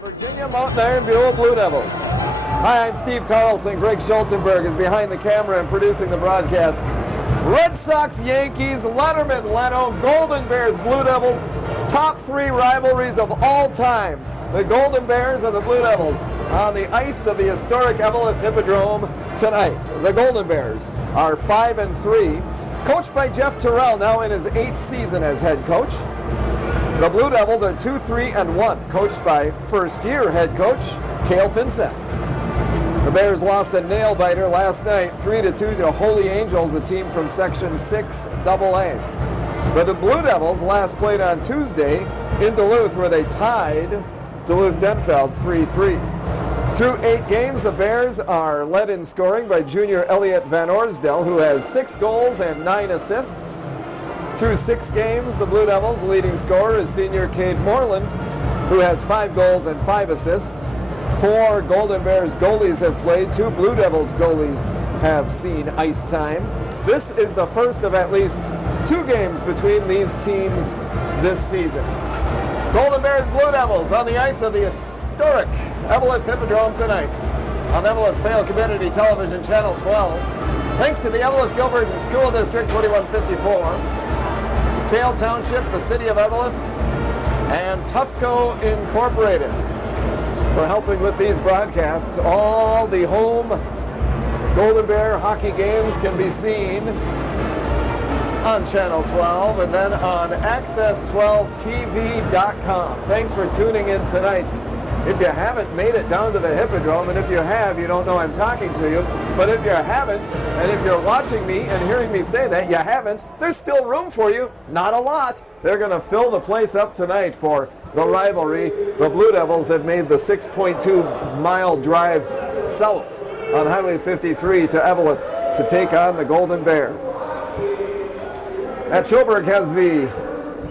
the Virginia Mountain Iron Buell Blue Devils. Hi, I'm Steve Carlson. Greg Schultenberg is behind the camera and producing the broadcast. Red Sox, Yankees, Letterman, Leno, Golden Bears, Blue Devils, top three rivalries of all time. The Golden Bears and the Blue Devils on the ice of the historic Eveleth Hippodrome tonight. The Golden Bears are 5-3, coached by Jeff Terrell, now in his 8th season as head coach. The Blue Devils are 2-3-1, coached by first-year head coach Cale Finseth. The Bears lost a nail-biter last night, 3-2 to Holy Angels, a team from Section 6AA. But the Blue Devils last played on Tuesday in Duluth, where they tied Duluth-Denfeld 3-3. Through 8 games, the Bears are led in scoring by junior Elliot Van Orsdel, who has 6 goals and 9 assists. Through 6 games, the Blue Devils' leading scorer is senior Cade Moreland, who has 5 goals and 5 assists. 4 Golden Bears goalies have played. 2 Blue Devils goalies have seen ice time. This is the first of at least 2 games between these teams this season. Golden Bears, Blue Devils on the ice of the historic Eveleth Hippodrome tonight on Eveleth Vale Community Television Channel 12. Thanks to the Eveleth Gilbert School District 2154. Vale Township, the City of Eveleth, and Tufco Incorporated for helping with these broadcasts. All the home Golden Bear hockey games can be seen on Channel 12 and then on Access12TV.com. Thanks for tuning in tonight. If you haven't made it down to the Hippodrome, and if you have, you don't know I'm talking to you, but if you haven't, and if you're watching me and hearing me say that you haven't, there's still room for you. Not a lot. They're going to fill the place up tonight for the rivalry. The Blue Devils have made the 6.2-mile drive south on Highway 53 to Eveleth to take on the Golden Bears. Matt Schulberg has the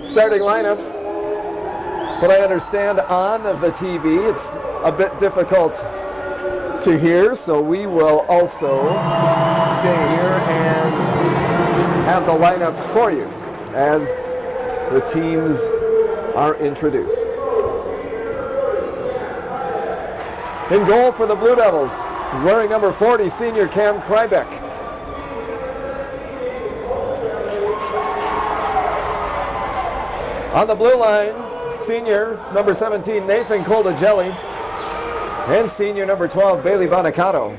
starting lineups, but I understand on the TV it's a bit difficult to hear, so we will also stay here and have the lineups for you as the teams are introduced. In goal for the Blue Devils, wearing number 40, senior Cam Krybeck. On the blue line, senior number 17, Nathan Coldagelli, and senior number 12, Bailey Bonicato.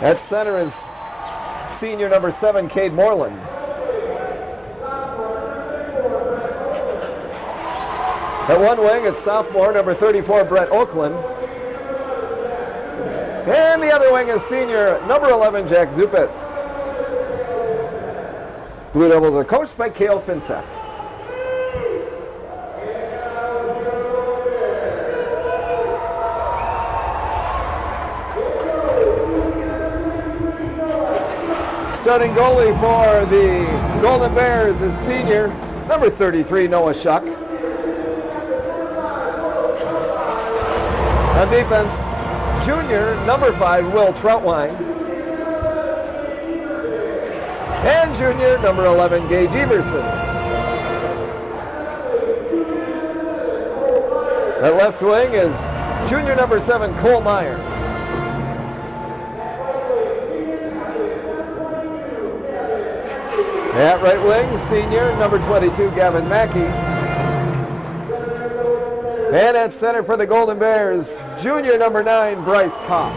At center is senior number 7, Cade Moreland. At one wing, it's sophomore number 34, Brett Oakland. And the other wing is senior number 11, Jack Zupitz. Blue Devils are coached by Cale Finseth. Starting goalie for the Golden Bears is senior number 33, Noah Shuck. On defense, junior number 5, Will Troutwine. And junior number 11, Gage Everson. At left wing is junior number 7, Cole Meyer. At right wing, senior number 22, Gavin Mackey. And at center for the Golden Bears, junior number 9, Bryce Kopp.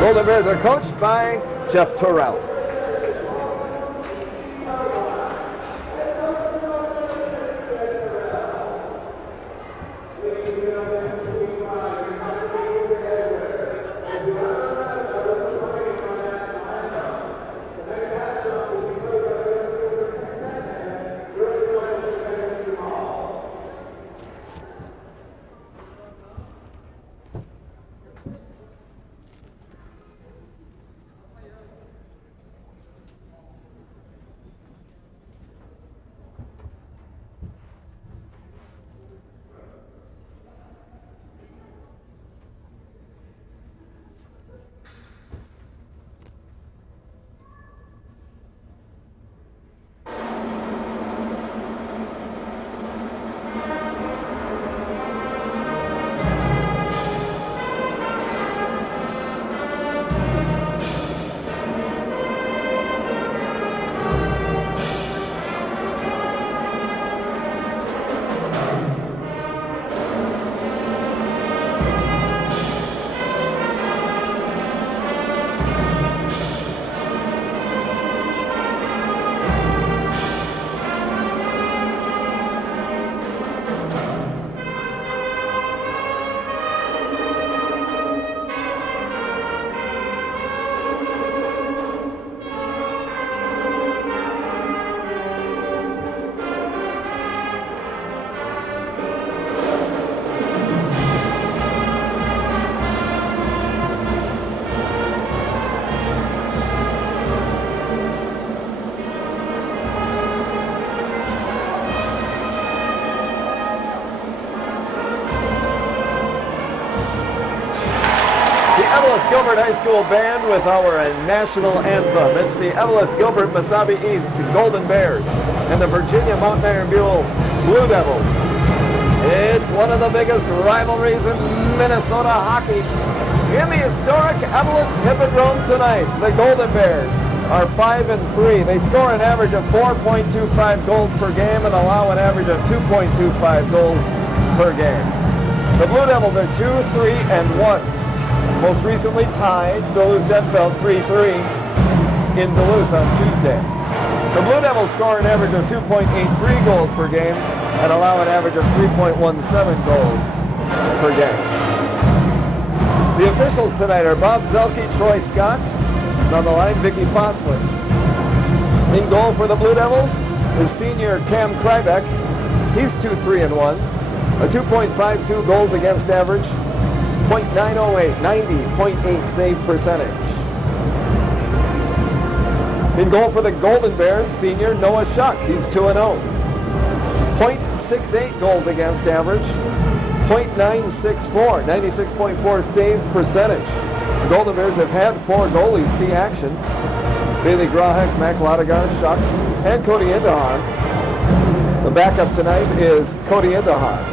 Golden Bears are coached by Jeff Terrell. Eveleth Gilbert High School Band with our national anthem. It's the Eveleth Gilbert Mesabi East Golden Bears and the Virginia Mountain Iron Buell Blue Devils. It's one of the biggest rivalries in Minnesota hockey. In the historic Eveleth Hippodrome tonight, the Golden Bears are 5-3. They score an average of 4.25 goals per game and allow an average of 2.25 goals per game. The Blue Devils are 2-3-1. Most recently tied Duluth-Denfeld 3-3 in Duluth on Tuesday. The Blue Devils score an average of 2.83 goals per game and allow an average of 3.17 goals per game. The officials tonight are Bob Zelke, Troy Scott, and on the line, Vicky Fosslin. In goal for the Blue Devils is senior Cam Krybeck. He's 2-3-1, a 2.52 goals against average, .908, 90.8 save percentage. In goal for the Golden Bears, senior Noah Schuck. He's 2-0. .68 goals against average, .964, 96.4 save percentage. The Golden Bears have had 4 goalies see action. Bailey Grahek, Mac Lodegar, Schuck, and Cody Intihar. The backup tonight is Cody Intihar.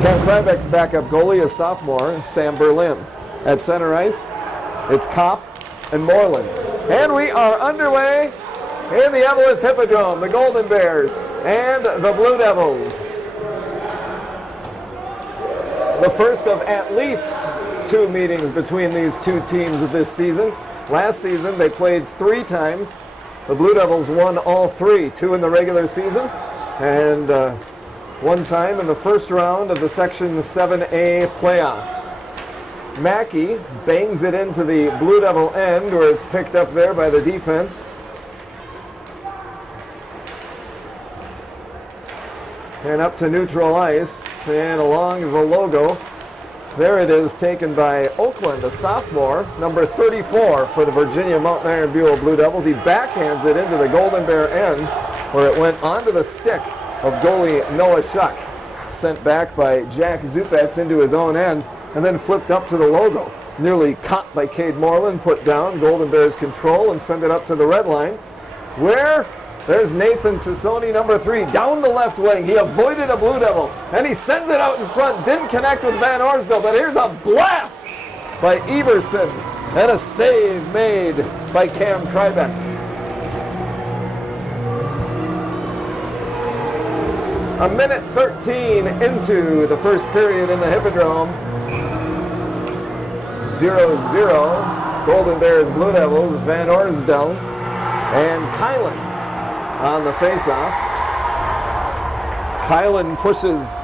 Cam Krybeck's backup goalie is sophomore Sam Berlin. At center ice, it's Kopp and Moreland. And we are underway in the Eveleth Hippodrome, the Golden Bears and the Blue Devils. The first of at least 2 meetings between these two teams this season. Last season they played 3 times. The Blue Devils won all 3, 2 in the regular season and 1 time in the first round of the Section 7A playoffs. Mackey bangs it into the Blue Devil end where it's picked up there by the defense. And up to neutral ice and along the logo. There it is, taken by Oakland, a sophomore, number 34 for the Virginia Mountain Iron Buell Blue Devils. He backhands it into the Golden Bear end where it went onto the stick of goalie Noah Schuck, sent back by Jack Zupetz into his own end, and then flipped up to the logo. Nearly caught by Cade Moreland, put down, Golden Bears control, and send it up to the red line, where there's Nathan Tassoni, number 3, down the left wing. He avoided a Blue Devil, and he sends it out in front. Didn't connect with Van Orsdale, but here's a blast by Everson, and a save made by Cam Krybeck. A minute 13 into the first period in the Hippodrome. 0-0. Golden Bears, Blue Devils, Van Orsdale and Kylan on the faceoff. Kylan pushes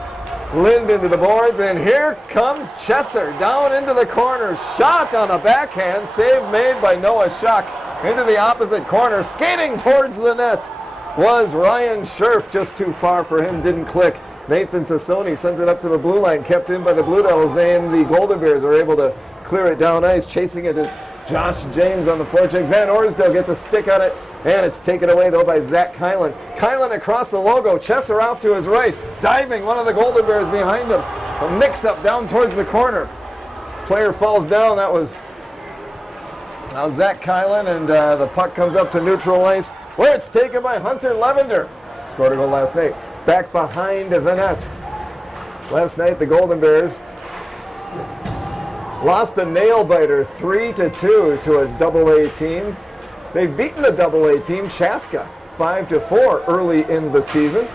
Lind into the boards, and here comes Chesser down into the corner. Shot on a backhand. Save made by Noah Schuck into the opposite corner. Skating towards the net was Ryan Scherf, just too far for him, didn't click. Nathan Tassoni sends it up to the blue line, kept in by the Blue Devils. They and the Golden Bears are able to clear it down ice. Chasing it is Josh James on the forecheck. Van Orsdale gets a stick on it, and it's taken away though by Zach Kylan. Kylan across the logo, Chesser off to his right, diving one of the Golden Bears behind him. A mix-up down towards the corner. Player falls down, that was Zach Kylan, and the puck comes up to neutral ice, where it's taken by Hunter Levender. Scored a goal last night. Back behind the net. Last night, the Golden Bears lost a nail-biter 3-2 to a AA team. They've beaten a AA team, Chaska, 5-4 early in the season.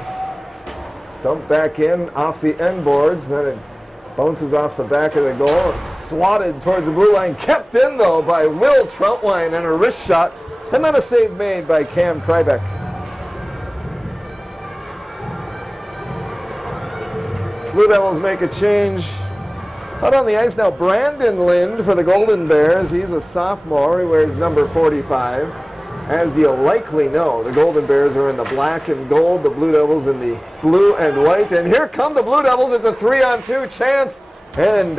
Dumped back in off the end boards, then it bounces off the back of the goal. It's swatted towards the blue line. Kept in, though, by Will Troutwine and a wrist shot. And then a save made by Cam Krybeck. Blue Devils make a change out on the ice now. Brandon Lind for the Golden Bears. He's a sophomore. He wears number 45. As you likely know, the Golden Bears are in the black and gold, the Blue Devils in the blue and white. And here come the Blue Devils. It's a 3-on-2 chance. And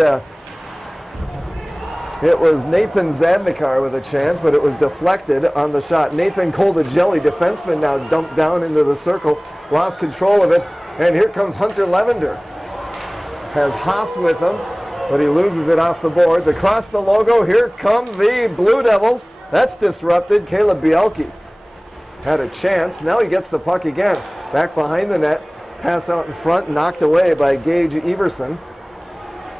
it was Nathan Zadnikar with a chance, but it was deflected on the shot. Nathan Koldajelli, defenseman, now dumped down into the circle, lost control of it. And here comes Hunter Levender. Has Haas with him. but he loses it off the boards. Across the logo, here come the Blue Devils. That's disrupted. Caleb Bielke had a chance. Now he gets the puck again. Back behind the net. Pass out in front, knocked away by Gage Everson.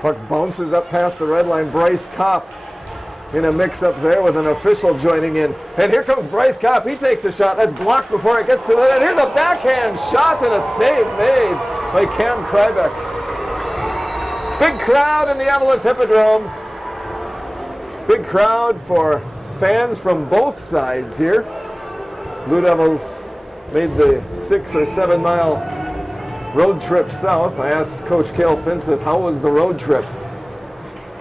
Puck bounces up past the red line. Bryce Kopp in a mix-up there with an official joining in. And here comes Bryce Kopp. He takes a shot. That's blocked before it gets to the net. Here's a backhand shot and a save made by Cam Krybeck. Big crowd in the Eveleth Hippodrome. Big crowd for fans from both sides here. Blue Devils made the 6 or 7 mile road trip south. I asked Coach Cale Finseth, how was the road trip?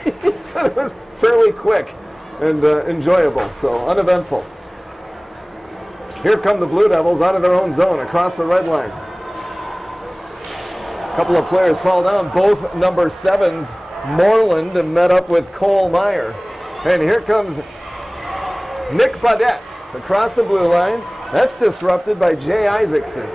He said it was fairly quick and enjoyable, so uneventful. Here come the Blue Devils out of their own zone across the red line. A couple of players fall down, both number 7s. Moreland met up with Cole Meyer. And here comes Nick Baudette across the blue line. That's disrupted by Jay Isaacson.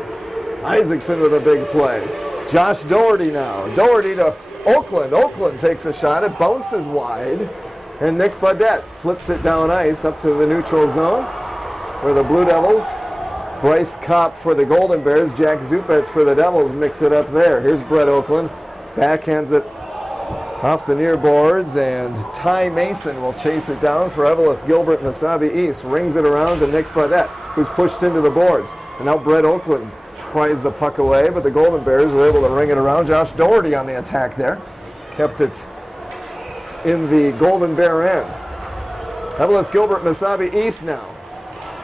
Isaacson with a big play. Josh Doherty now. Doherty to Oakland. Oakland takes a shot. It bounces wide. And Nick Baudette flips it down ice up to the neutral zone where the Blue Devils, Bryce Kopp for the Golden Bears, Jack Zupetz for the Devils mix it up there. Here's Brett Oakland. Backhands it off the near boards, and Ty Mason will chase it down for Eveleth. Gilbert, Mesabi East rings it around to Nick Baudette, who's pushed into the boards. And now Brett Oakland pries the puck away, but the Golden Bears were able to ring it around. Josh Doherty on the attack there. Kept it in the Golden Bear end. Eveleth, Gilbert, Mesabi East now.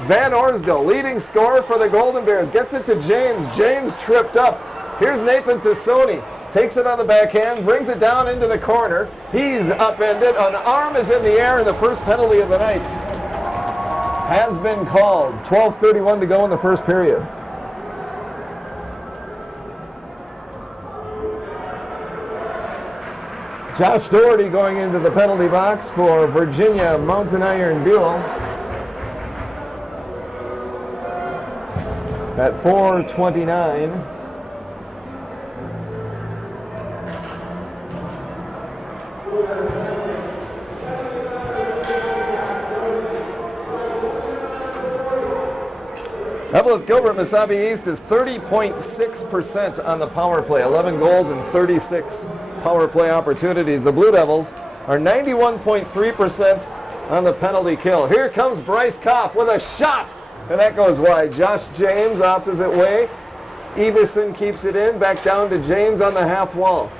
Van Orsdale, leading scorer for the Golden Bears, gets it to James. James tripped up. Here's Nathan Tassoni. Takes it on the backhand, brings it down into the corner. He's upended. An arm is in the air, and the first penalty of the night has been called. 12:31 to go in the first period. Josh Doherty going into the penalty box for Virginia Mountain Iron Buell. At 4:29. Eveleth, Gilbert, Mesabi East is 30.6% on the power play. 11 goals and 36 power play opportunities. The Blue Devils are 91.3% on the penalty kill. Here comes Bryce Kopp with a shot, and that goes wide. Josh James opposite way. Everson keeps it in, back down to James on the half wall.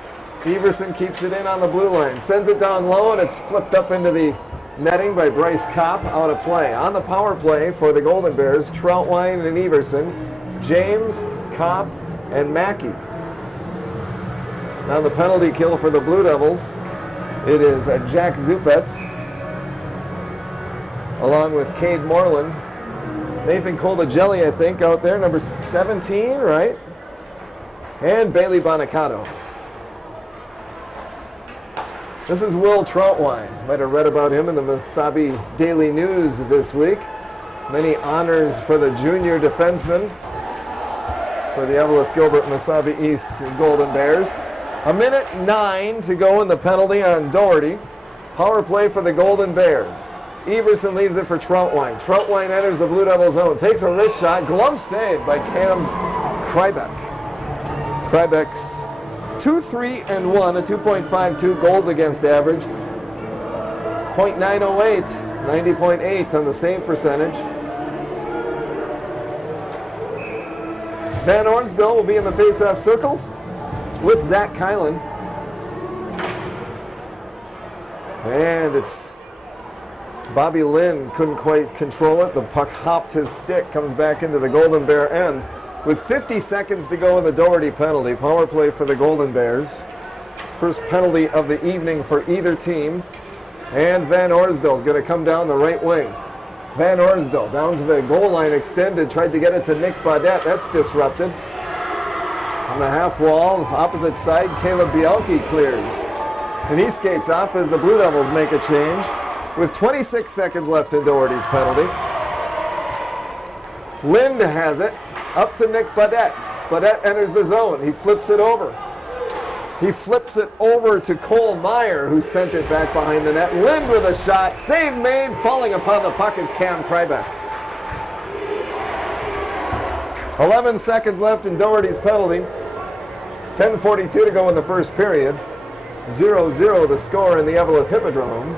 Everson keeps it in on the blue line, sends it down low, and it's flipped up into the netting by Bryce Kopp, out of play. On the power play for the Golden Bears, Troutwine and Everson, James, Kopp, and Mackey. Now the penalty kill for the Blue Devils, it is Jack Zupetz, along with Cade Moreland. Nathan Colagelli, I think, out there, number 17, right? And Bailey Bonicato. This is Will Troutwine. Might have read about him in the Mesabi Daily News this week. Many honors for the junior defenseman for the Eveleth, Gilbert, Mesabi East Golden Bears. 1:09 to go in the penalty on Doherty. Power play for the Golden Bears. Everson leaves it for Troutwine. Troutwine enters the Blue Devil zone. Takes a wrist shot. Glove saved by Cam Krybeck. Krybeck's 2-3-1, a 2.52 goals against average. .908, 90.8 on the save percentage. Van Orsdale will be in the face-off circle with Zach Kylan. And it's Bobby Lynn couldn't quite control it. The puck hopped his stick, comes back into the Golden Bear end. With 50 seconds to go in the Doherty penalty, power play for the Golden Bears. First penalty of the evening for either team. And Van Orsdale is going to come down the right wing. Van Orsdale down to the goal line extended, tried to get it to Nick Baudette. That's disrupted. On the half wall, opposite side, Caleb Bielke clears. And he skates off as the Blue Devils make a change with 26 seconds left in Doherty's penalty. Lind has it. Up to Nick Baudette. Baudette enters the zone. He flips it over. He flips it over to Cole Meyer, who sent it back behind the net. Lind with a shot. Save made. Falling upon the puck is Cam Krybeck. 11 seconds left in Doherty's penalty. 10:42 to go in the first period. 0-0 the score in the Eveleth Hippodrome.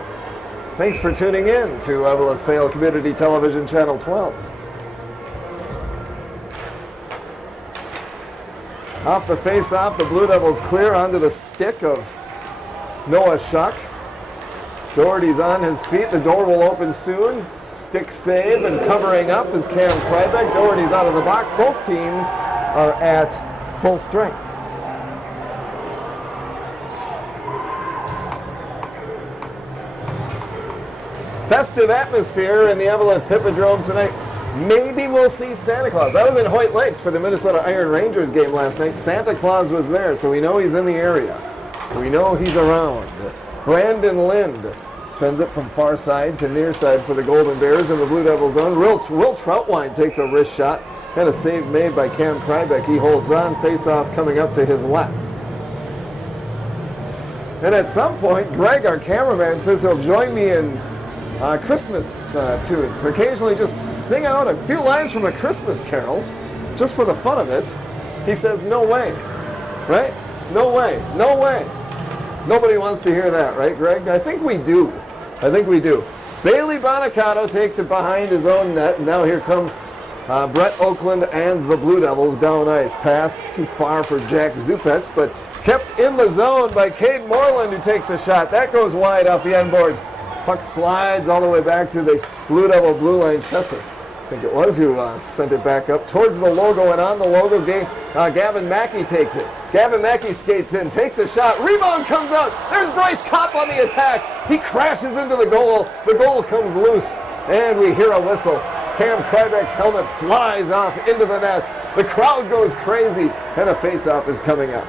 Thanks for tuning in to Eveleth Vale Community Television Channel 12. Off the face-off, the Blue Devils clear onto the stick of Noah Schuck. Doherty's on his feet. The door will open soon. Stick save and covering up is Cam Krybeck. Doherty's out of the box. Both teams are at full strength. Festive atmosphere in the Eveleth Hippodrome tonight. Maybe we'll see Santa Claus. I was in Hoyt Lakes for the Minnesota Iron Rangers game last night. Santa Claus was there, so we know he's in the area. We know he's around. Brandon Lind sends it from far side to near side for the Golden Bears in the Blue Devil zone. Will Troutwine takes a wrist shot and a save made by Cam Krybeck. He holds on. Face-off coming up to his left. And at some point, Greg, our cameraman, says he'll join me in Christmas tunes. Occasionally just sing out a few lines from a Christmas carol, just for the fun of it. He says, no way, right? No way, no way. Nobody wants to hear that, right, Greg? I think we do. I think we do. Bailey Bonicato takes it behind his own net, and now here come Brett Oakland and the Blue Devils down ice. Pass too far for Jack Zupetz, but kept in the zone by Cade Moreland, who takes a shot. That goes wide off the end boards. Puck slides all the way back to the Blue Devil blue line. Chesser, I think it was, who sent it back up towards the logo, and on the logo, Gavin Mackey takes it. Gavin Mackey skates in, takes a shot, rebound comes out. There's Bryce Kopp on the attack. He crashes into the goal. The goal comes loose, and we hear a whistle. Cam Krybeck's helmet flies off into the net. The crowd goes crazy, and a face-off is coming up.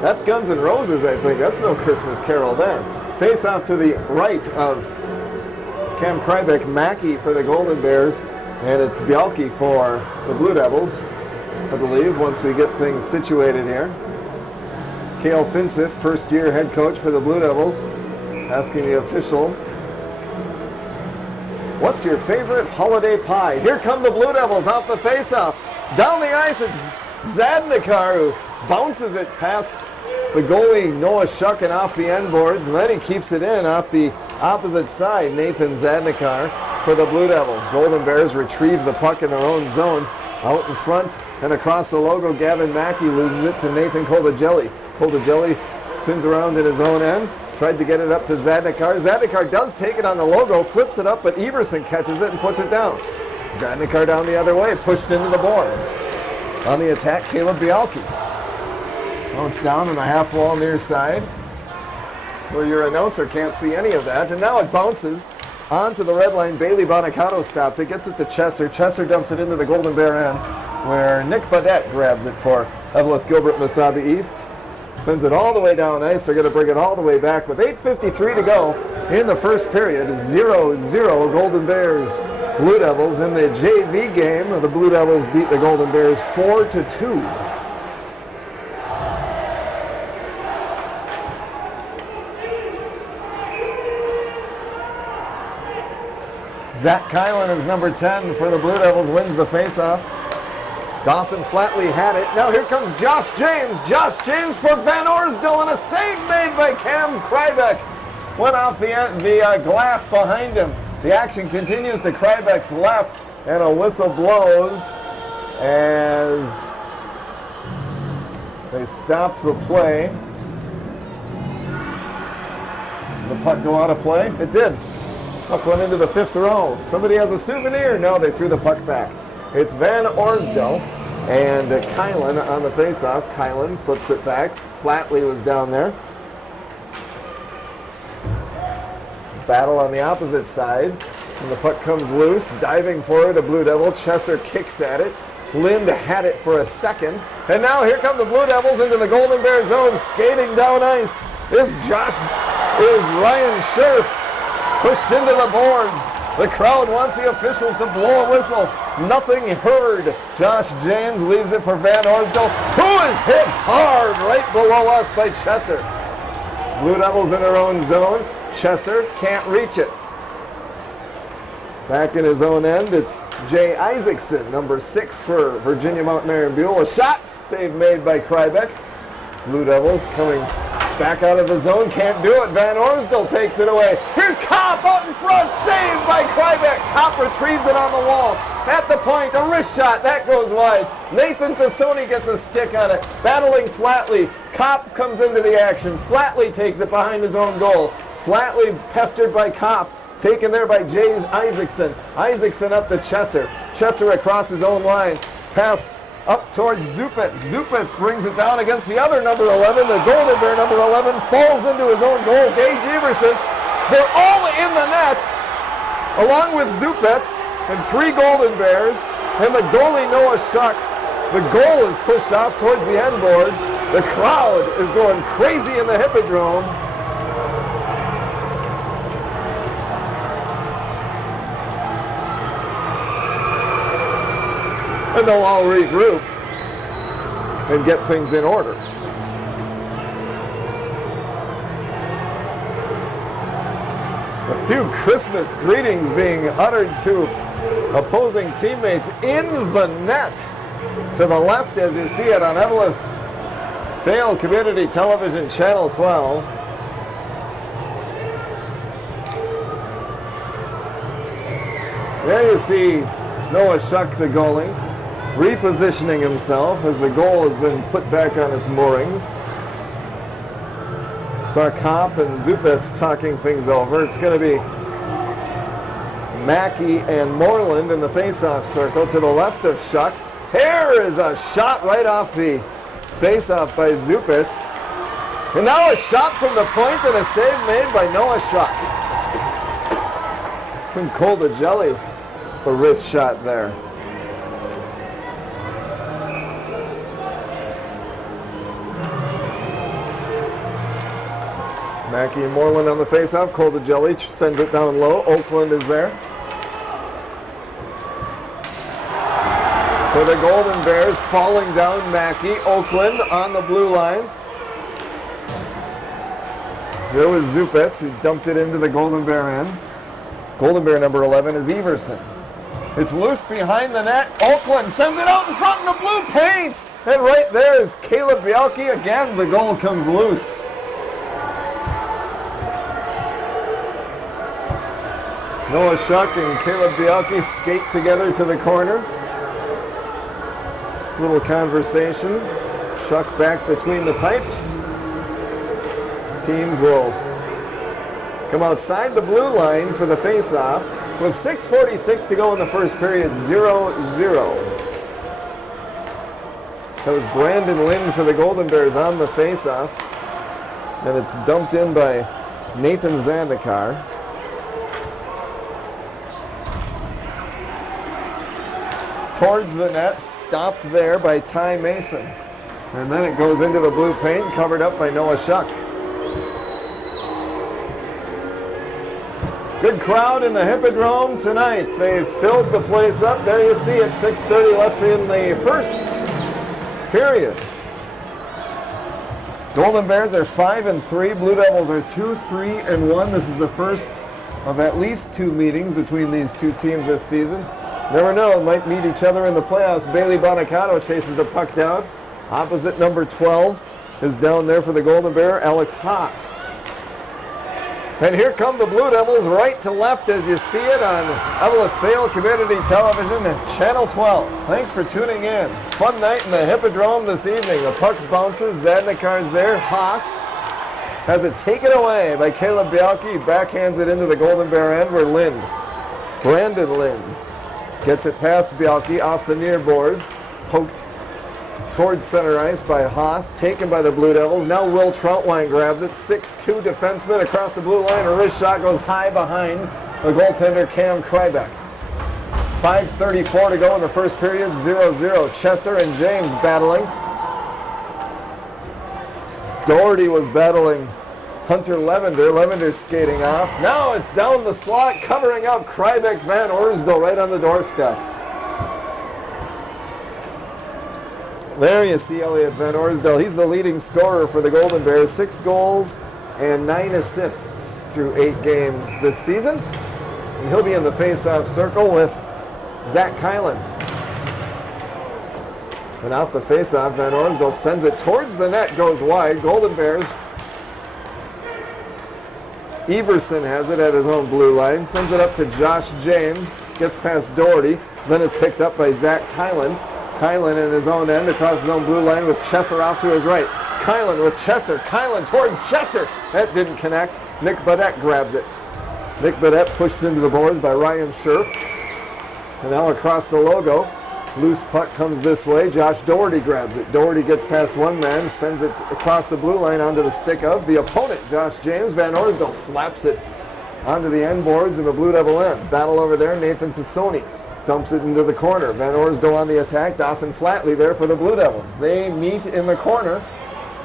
That's Guns N' Roses, I think. That's no Christmas carol there. Face off to the right of Cam Krybeck, Mackey for the Golden Bears, and it's Bialke for the Blue Devils, I believe, once we get things situated here. Cale Finseth, first-year head coach for the Blue Devils, asking the official, what's your favorite holiday pie? Here come the Blue Devils off the face-off. Down the ice, it's Zadnikar who bounces it past the goalie Noah Schuck and off the end boards, and then he keeps it in off the opposite side. Nathan Zadnikar for the Blue Devils. Golden Bears retrieve the puck in their own zone. Out in front and across the logo, Gavin Mackey loses it to Nathan Koldagelli. Koldagelli spins around in his own end, tried to get it up to Zadnikar. Zadnikar does take it on the logo, flips it up, but Everson catches it and puts it down. Zadnikar down the other way, pushed into the boards. On the attack, Caleb Bialke. Oh, it's down on the half wall near side, where your announcer can't see any of that. And now it bounces onto the red line. Bailey Bonicato stopped it, gets it to Chester. Chester dumps it into the Golden Bear end, where Nick Badette grabs it for Eveleth Gilbert Mesabi East. Sends it all the way down ice. They're going to bring it all the way back with 8:53 to go in the first period. 0-0 Golden Bears Blue Devils. In the JV game, the Blue Devils beat the Golden Bears 4-2. Zach Kylan is number 10 for the Blue Devils, wins the faceoff. Dawson Flatley had it. Now here comes Josh James. Josh James for Van Orsdale, and a save made by Cam Krybeck. Went off the glass behind him. The action continues to Krybeck's left, and a whistle blows as they stop the play. Did the puck go out of play? It did. Puck went into the fifth row. Somebody has a souvenir. No, they threw the puck back. It's Van Orsdale and Kylan on the faceoff. Kylan flips it back. Flatley was down there. Battle on the opposite side. And the puck comes loose. Diving for it, a Blue Devil. Chesser kicks at it. Lind had it for a second. And now here come the Blue Devils into the Golden Bear zone, skating down ice. Is Ryan Scherf pushed into the boards. The crowd wants the officials to blow a whistle. Nothing heard. Josh James leaves it for Van Orsdale, who is hit hard right below us by Chesser. Blue Devils in their own zone. Chesser can't reach it. Back in his own end, it's Jay Isaacson, number 6 for Virginia Mountaineer Buell. A shot save made by Krybeck. Blue Devils coming back out of the zone, can't do it. Van Orsdale takes it away. Here's Kopp out in front, saved by Krybeck. Kopp retrieves it on the wall. At the point, a wrist shot, that goes wide. Nathan Tassoni gets a stick on it, battling Flatley. Kopp comes into the action. Flatley takes it behind his own goal. Flatley pestered by Kopp. Taken there by Jay Isaacson. Isaacson up to Chesser. Chesser across his own line. Pass up towards Zupitz. Zupitz brings it down against the other number 11. The Golden Bear number 11 falls into his own goal. Gage Everson. They're all in the net, along with Zupitz and 3 Golden Bears. And the goalie Noah Schuck. The goal is pushed off towards the end boards. The crowd is going crazy in the Hippodrome. And they'll all regroup and get things in order. A few Christmas greetings being uttered to opposing teammates in the net. To the left, as you see it on Eveleth Fail Community Television, Channel 12. There you see Noah Schuck, the goalie, repositioning himself as the goal has been put back on its moorings. Saw Kopp and Zupitz talking things over. It's going to be Mackey and Moreland in the face-off circle to the left of Schuck. Here is a shot right off the face-off by Zupitz. And now a shot from the point and a save made by Noah Schuck. Couldn't cold a jelly. The wrist shot there. Mackey and Moreland on the faceoff. Koldajelli sends it down low. Oakland is there. For the Golden Bears, falling down Mackey. Oakland on the blue line. There was Zupitz, who dumped it into the Golden Bear end. Golden Bear number 11 is Everson. It's loose behind the net. Oakland sends it out in front in the blue paint. And right there is Caleb Bielke. Again, the goal comes loose. Noah Schuck and Caleb Bielke skate together to the corner. Little conversation. Schuck back between the pipes. Teams will come outside the blue line for the face-off. With 6:46 to go in the first period, 0-0. That was Brandon Lind for the Golden Bears on the face-off. And it's dumped in by Nathan Zandikar. Towards the net, stopped there by Ty Mason. And then it goes into the blue paint, covered up by Noah Schuck. Good crowd in the Hippodrome tonight. They've filled the place up. There you see it, 6:30 left in the first period. Golden Bears are 5-3. Blue Devils are 2-3-1. This is the first of at least 2 meetings between these 2 teams this season. Never know, might meet each other in the playoffs. Bailey Bonicato chases the puck down. Opposite number 12 is down there for the Golden Bear, Alex Haas. And here come the Blue Devils right to left as you see it on Eveleth Fail Community Television, Channel 12. Thanks for tuning in. Fun night in the Hippodrome this evening. The puck bounces, Zadnikar's there. Haas has it taken away by Caleb Bielke. He backhands it into the Golden Bear end where Brandon Lind, gets it past Bielke off the near boards, poked towards center ice by Haas, taken by the Blue Devils. Now Will Troutwine grabs it, 6'2" defenseman across the blue line. A wrist shot goes high behind the goaltender Cam Krybeck. 5:34 to go in the first period, 0-0. Chesser and James battling. Doherty was battling Hunter Levender. Levender's skating off. Now it's down the slot, covering up Krybeck Van Orsdal right on the doorstep. There you see Elliot Van Orsdal. He's the leading scorer for the Golden Bears. 6 goals and 9 assists through 8 games this season. And he'll be in the face-off circle with Zach Kylan. And off the face-off, Van Orsdal sends it towards the net, goes wide. Golden Bears. Everson has it at his own blue line, sends it up to Josh James, gets past Doherty, then it's picked up by Zach Kylan. Kylan in his own end across his own blue line with Chesser off to his right. Kylan with Chesser. Kylan towards Chesser. That didn't connect. Nick Badette grabs it. Nick Badette pushed into the boards by Ryan Scherf. And now across the logo, loose puck comes this way. Josh Doherty grabs it. Doherty gets past one man, sends it across the blue line onto the stick of the opponent, Josh James. Van Orsdal slaps it onto the end boards in the Blue Devil end. Battle over there, Nathan Tassoni dumps it into the corner. Van Orsdal on the attack, Dawson Flatley there for the Blue Devils. They meet in the corner,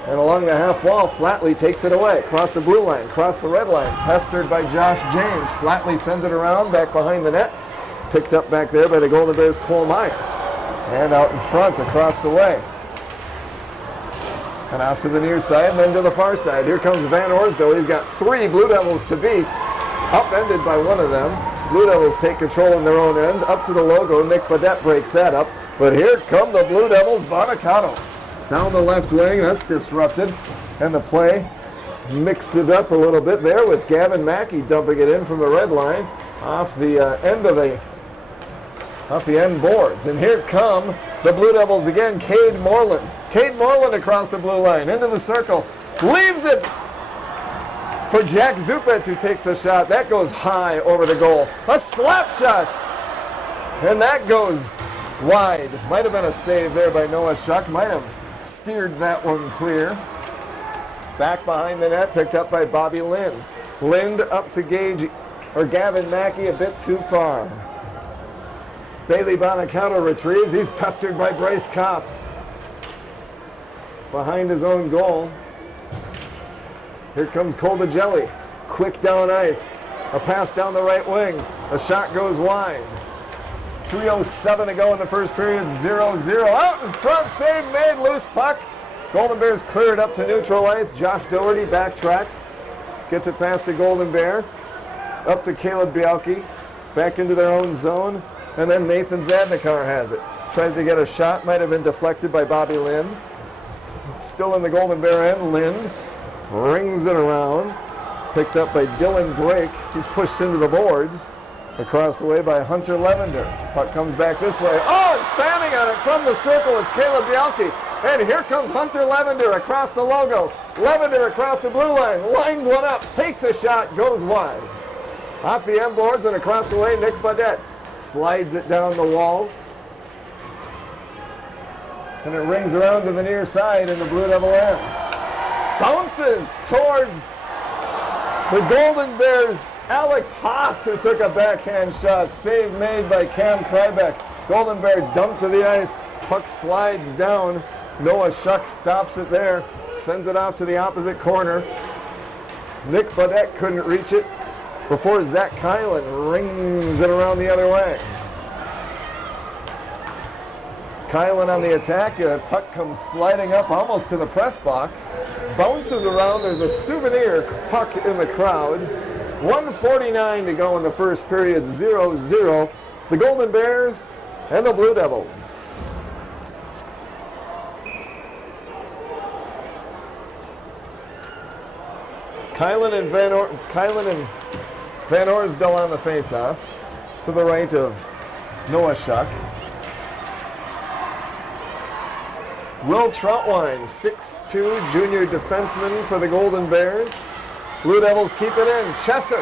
and along the half wall, Flatley takes it away. Across the blue line, across the red line, pestered by Josh James. Flatley sends it around, back behind the net. Picked up back there by the Golden Bears' Cole Meyer. And out in front, across the way. And off to the near side, and then to the far side. Here comes Van Orsdal. He's got 3 Blue Devils to beat. Upended by one of them. Blue Devils take control in their own end. Up to the logo. Nick Badette breaks that up. But here come the Blue Devils. Bonacato down the left wing. That's disrupted. And the play mixed it up a little bit there with Gavin Mackey dumping it in from the red line off the end boards. And here come the Blue Devils again. Cade Moreland. Cade Moreland across the blue line, into the circle. Leaves it for Jack Zupet, who takes a shot. That goes high over the goal. A slap shot. And that goes wide. Might have been a save there by Noah Schuck. Might have steered that one clear. Back behind the net, picked up by Bobby Lind. Lind up to Gavin Mackey a bit too far. Bailey Bonacato retrieves. He's pestered by Bryce Kopp. Behind his own goal. Here comes Coldagelli. Quick down ice. A pass down the right wing. A shot goes wide. 3:07 to go in the first period. 0-0. Out in front. Save made. Loose puck. Golden Bears clear it up to neutral ice. Josh Doherty backtracks. Gets it past the Golden Bear. Up to Caleb Bialke. Back into their own zone. And then Nathan Zadnikar has it. Tries to get a shot. Might have been deflected by Bobby Lind. Still in the Golden Bear end. Lind rings it around. Picked up by Dylan Drake. He's pushed into the boards. Across the way by Hunter Levender. Puck comes back this way. Oh, and fanning on it from the circle is Caleb Bialke. And here comes Hunter Levender across the logo. Levender across the blue line. Lines one up. Takes a shot. Goes wide. Off the end boards and across the way, Nick Badette slides it down the wall. And it rings around to the near side in the Blue Devil end. Bounces towards the Golden Bears' Alex Haas, who took a backhand shot. Save made by Cam Krybeck. Golden Bear dumped to the ice. Puck slides down. Noah Schuck stops it there. Sends it off to the opposite corner. Nick Badette couldn't reach it before Zach Kylan rings it around the other way. Kylan on the attack. Puck comes sliding up almost to the press box. Bounces around. There's a souvenir puck in the crowd. 1:49 to go in the first period. 0-0. The Golden Bears and the Blue Devils. Kylan and Van Orsdal on the faceoff. To the right of Noah Schuck. Will Troutwine, 6'2", junior defenseman for the Golden Bears. Blue Devils keep it in. Chesser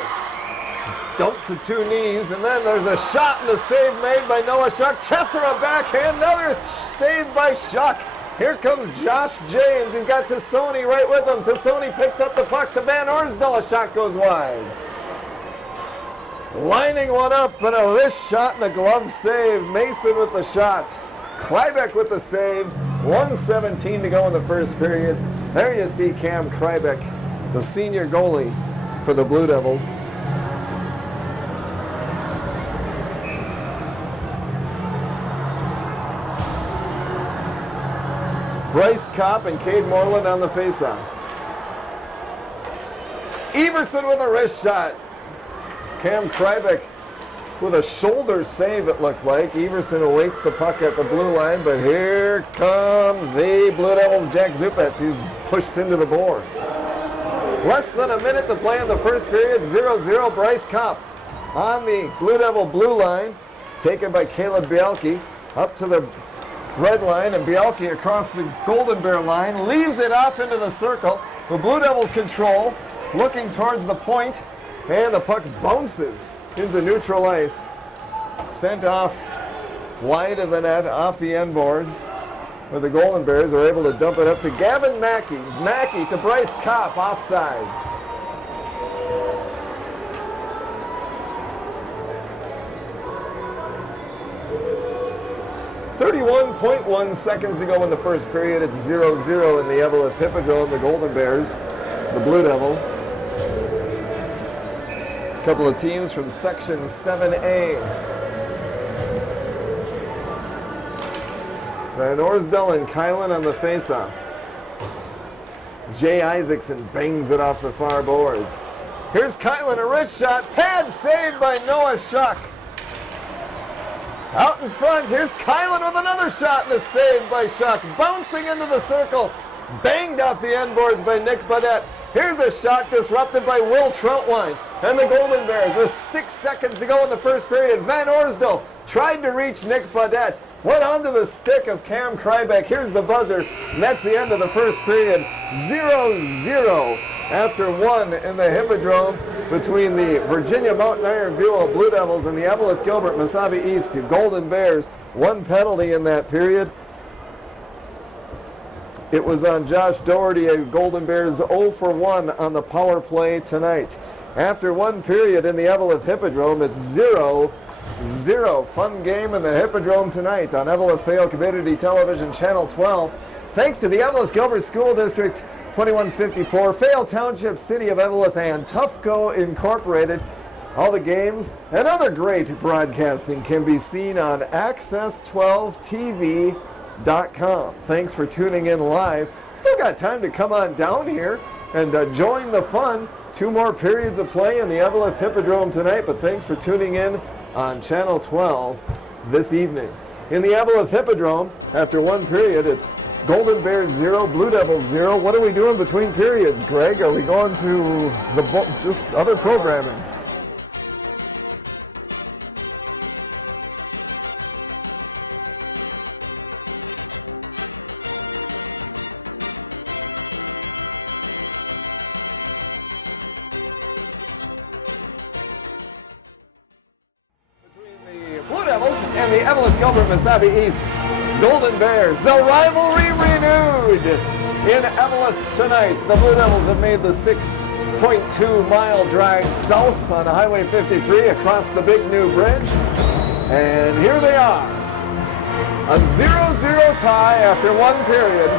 dumped to 2 knees, and then there's a shot and a save made by Noah Schuck. Chesser a backhand, another save by Schuck. Here comes Josh James. He's got Tassoni right with him. Tassoni picks up the puck to Van Orsdal. A shot goes wide. Lining one up and a wrist shot and a glove save. Mason with the shot. Krybeck with the save. 1:17 to go in the first period. There you see Cam Krybeck, the senior goalie for the Blue Devils. Bryce Kopp and Cade Moreland on the faceoff. Everson with a wrist shot. Cam Krybeck with a shoulder save, it looked like. Everson awaits the puck at the blue line, but here come the Blue Devils' Jack Zupetz. He's pushed into the boards. Less than a minute to play in the first period. 0-0. Bryce Kopp on the Blue Devil blue line, taken by Caleb Bielke up to the red line, and Bielke across the Golden Bear line leaves it off into the circle. The Blue Devils control, looking towards the point, and the puck bounces into neutral ice, sent off wide of the net, off the end boards, where the Golden Bears are able to dump it up to Gavin Mackey. Mackey to Bryce Kopp, offside. .1 seconds to go in the first period. It's 0-0 in the Eveleth Hippodrome. The Golden Bears, the Blue Devils. A couple of teams from Section 7A. Van Orsdal and Kylan on the faceoff. Jay Isaacson bangs it off the far boards. Here's Kylan, a wrist shot. Pad saved by Noah Schuck. Out in front, here's Kylan with another shot and a save by Schuck. Bouncing into the circle. Banged off the end boards by Nick Badette. Here's a shot disrupted by Will Troutwine. And the Golden Bears, with 6 seconds to go in the first period. Van Orsdal tried to reach Nick Badette. Went onto the stick of Cam Krybeck. Here's the buzzer. And that's the end of the first period. 0-0 after one in the Hippodrome between the Virginia Mountain Iron Buell Blue Devils and the Eveleth Gilbert Mesabi East Golden Bears. One penalty in that period. It was on Josh Doherty, a Golden Bears 0 for 1 on the power play tonight. After one period in the Eveleth Hippodrome, it's 0-0. Fun game in the Hippodrome tonight on Eveleth Fayette Community Television Channel 12. Thanks to the Eveleth Gilbert School District 2154, Fayette Township, City of Eveleth, and Tufco Incorporated. All the games and other great broadcasting can be seen on access12tv.com. Thanks for tuning in live. Still got time to come on down here and join the fun. 2 more periods of play in the Eveleth Hippodrome tonight, but thanks for tuning in on Channel 12 this evening. In the Eveleth Hippodrome, after one period, it's Golden Bears 0, Blue Devils 0. What are we doing between periods, Greg? Are we going to just other programming? And the Eveleth Gilbert Mesabi East Golden Bears. The rivalry renewed in Eveleth tonight. The Blue Devils have made the 6.2 mile drive south on Highway 53 across the big new bridge. And here they are. A 0-0 tie after one period.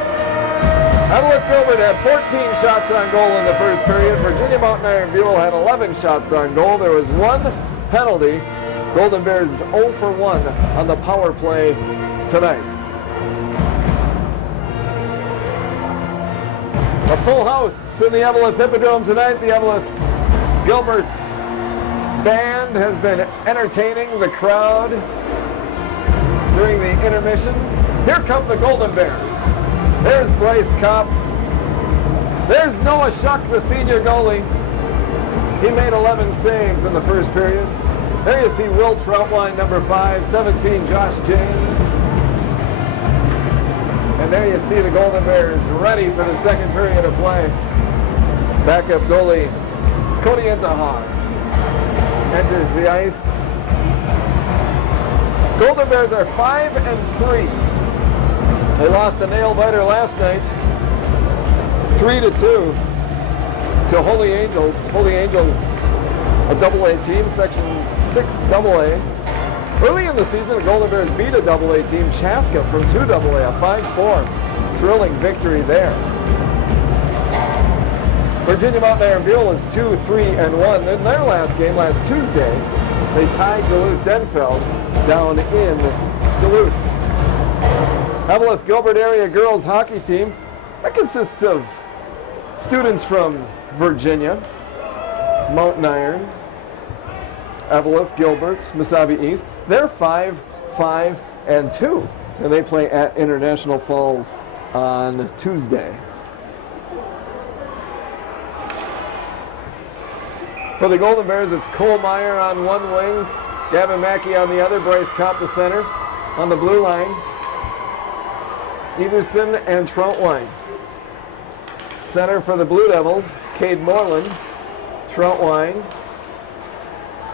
Eveleth Gilbert had 14 shots on goal in the first period. Virginia Mountain Iron Buell had 11 shots on goal. There was one penalty. Golden Bears is 0 for 1 on the power play tonight. A full house in the Eveleth Hippodrome tonight. The Eveleth Gilbert band has been entertaining the crowd during the intermission. Here come the Golden Bears. There's Bryce Kopp. There's Noah Schuck, the senior goalie. He made 11 saves in the first period. There you see Will Troutwine, number 5, 17, Josh James. And there you see the Golden Bears ready for the second period of play. Backup goalie Cody Intahar enters the ice. Golden Bears are 5-3. They lost a nail-biter last night, 3-2 to Holy Angels. Holy Angels a AA team, Section 6 AA. Early in the season, the Golden Bears beat a AA team, Chaska, from 2AA, a 5-4. Thrilling victory there. Virginia Mountain Iron Buell is 2-3-1. In their last game, last Tuesday, they tied Duluth-Denfeld down in Duluth. Eveleth Gilbert area girls hockey team, that consists of students from Virginia, Mountain Iron, Eveleth, Gilbert, Mesabi East. They're 5-5-2, and they play at International Falls on Tuesday. For the Golden Bears, it's Cole Meyer on one wing, Gavin Mackey on the other, Bryce Kopp the center. On the blue line, Everson and Troutwine. Center for the Blue Devils, Cade Moreland, Troutwine.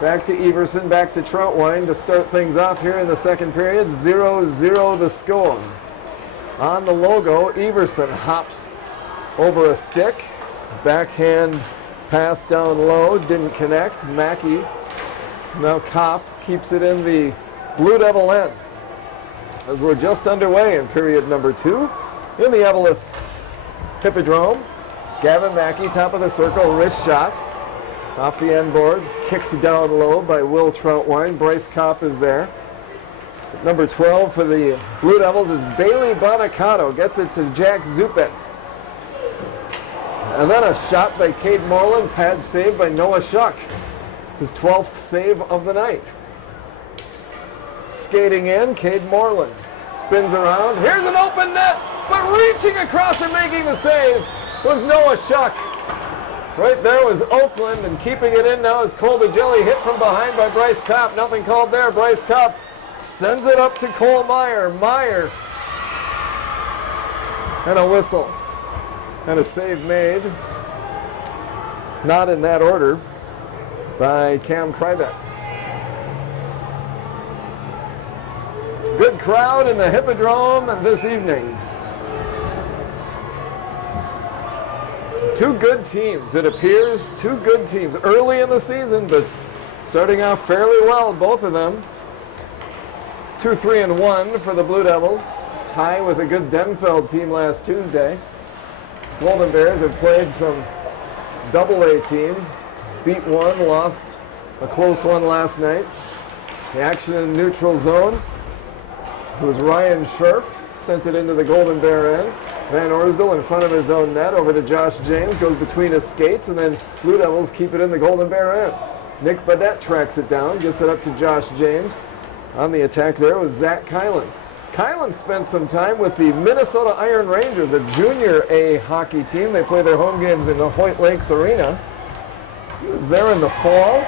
Back to Everson, back to Troutwine to start things off here in the second period. 0-0 the score. On the logo, Everson hops over a stick. Backhand pass down low, didn't connect. Mackey, now Kopp, keeps it in the Blue Devil end. As we're just underway in period number 2 in the Eveleth Hippodrome. Gavin Mackey, top of the circle, wrist shot. Off the end boards, kicked down low by Will Troutwine. Bryce Kopp is there. Number 12 for the Blue Devils is Bailey Bonicato. Gets it to Jack Zupetz. And then a shot by Cade Moreland, pad save by Noah Shuck. His 12th save of the night. Skating in, Cade Moreland. Spins around. Here's an open net, but reaching across and making the save was Noah Shuck. Right there was Oakland, and keeping it in now is Cole DeJelly, hit from behind by Bryce Kopp. Nothing called there. Bryce Kopp sends it up to Cole Meyer. Meyer. And a whistle. And a save made, not in that order, by Cam Krybeck. Good crowd in the Hippodrome this evening. Two good teams, it appears. Two good teams early in the season, but starting off fairly well, both of them. 2-3-1 for the Blue Devils. Tie with a good Denfeld team last Tuesday. Golden Bears have played some AA teams. Beat one, lost a close one last night. The action in neutral zone. It was Ryan Scherf, sent it into the Golden Bear end. Van Orsdal in front of his own net, over to Josh James, goes between his skates, and then Blue Devils keep it in the Golden Bear end. Nick Badette tracks it down, gets it up to Josh James. On the attack there was Zach Kylan. Kylan spent some time with the Minnesota Iron Rangers, a junior A hockey team. They play their home games in the Hoyt Lakes Arena. He was there in the fall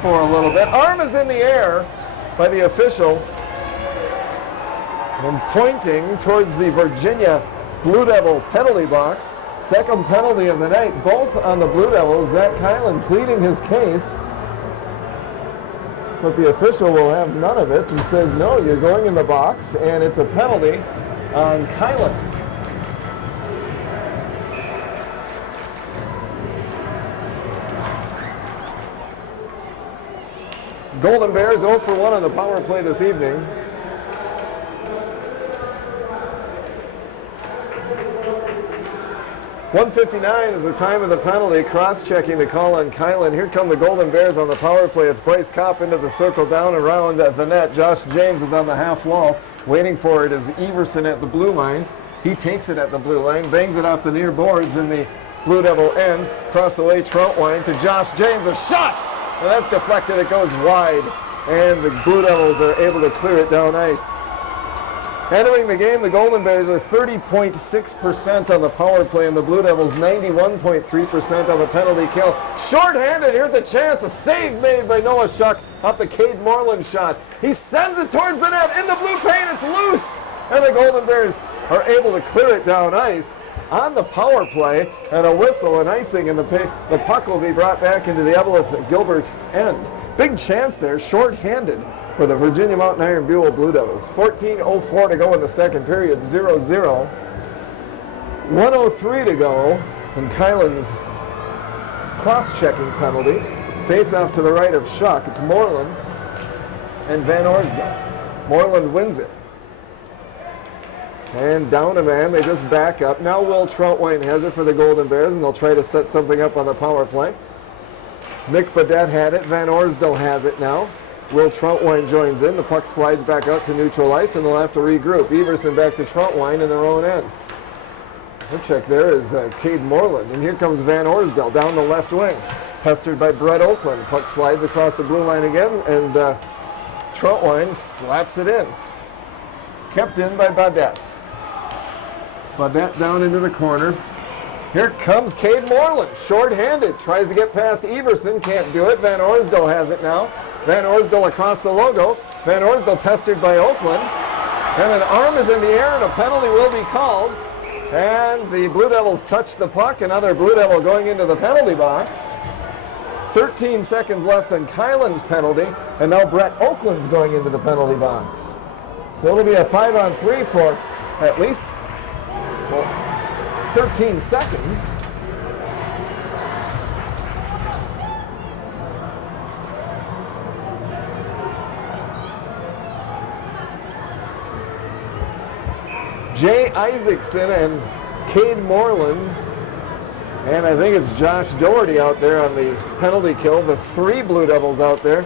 for a little bit. Arm is in the air by the official and pointing towards the Virginia Blue Devil penalty box. Second penalty of the night, both on the Blue Devils. Zach Kylan pleading his case, but the official will have none of it. He says, no, you're going in the box, and it's a penalty on Kylan. Golden Bears 0 for 1 on the power play this evening. .159 is the time of the penalty, cross-checking the call on Kylan. Here come the Golden Bears on the power play. It's Bryce Kopp into the circle, down around the net. Josh James is on the half wall. Waiting for it is Everson at the blue line. He takes it at the blue line, bangs it off the near boards in the Blue Devil end. Cross away Troutwine to Josh James, a shot! And that's deflected, it goes wide. And the Blue Devils are able to clear it down ice. Entering the game, the Golden Bears are 30.6% on the power play, and the Blue Devils 91.3% on the penalty kill. Short-handed, here's a chance, a save made by Noah Shuck off the Cade Moreland shot. He sends it towards the net, in the blue paint, it's loose! And the Golden Bears are able to clear it down ice on the power play, and a whistle and icing, and the puck will be brought back into the Eveleth Gilbert end. Big chance there, short-handed, for the Virginia Mountain Iron Buell Blue Devils. 14:04 to go in the second period, 0-0. 1:03 to go, and Kylan's cross-checking penalty Face off to the right of Schuck. It's Moreland and Van Orsdale. Moreland wins it. And down a man, they just back up. Now Will Troutwine has it for the Golden Bears, and they'll try to set something up on the power play. Nick Badette had it. Van Orsdale has it now. Will Troutwine joins in. The puck slides back out to neutral ice, and they'll have to regroup. Everson back to Troutwine in their own end. The check there is Cade Moreland, and here comes Van Orsdale down the left wing. Pestered by Brett Oakland. Puck slides across the blue line again, and Troutwine slaps it in. Kept in by Badette. Badette down into the corner. Here comes Cade Moreland, short-handed. Tries to get past Everson, can't do it. Van Orsdale has it now. Van Orsdale across the logo. Van Orsdale pestered by Oakland. And an arm is in the air, and a penalty will be called. And the Blue Devils touch the puck. Another Blue Devil going into the penalty box. 13 seconds left on Kylan's penalty, and now Brett Oakland's going into the penalty box. So it'll be a 5-on-3 for at least 13 seconds. Jay Isaacson and Cade Moreland, and I think it's Josh Doherty out there on the penalty kill. The 3 Blue Devils out there.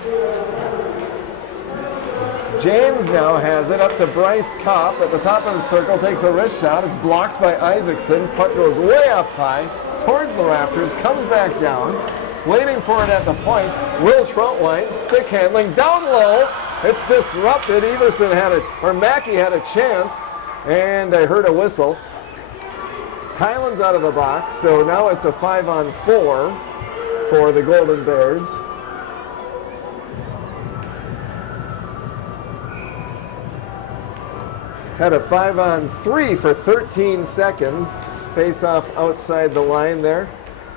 James now has it up to Bryce Kopp at the top of the circle, takes a wrist shot. It's blocked by Isaacson. Puck goes way up high towards the rafters, comes back down, waiting for it at the point. Will Troutwine, stick handling, down low. It's disrupted. Everson had it, or Mackey had a chance, and I heard a whistle. Kylan's out of the box, so now it's a 5-on-4 for the Golden Bears. Had a 5-on-3 for 13 seconds. Face off outside the line there.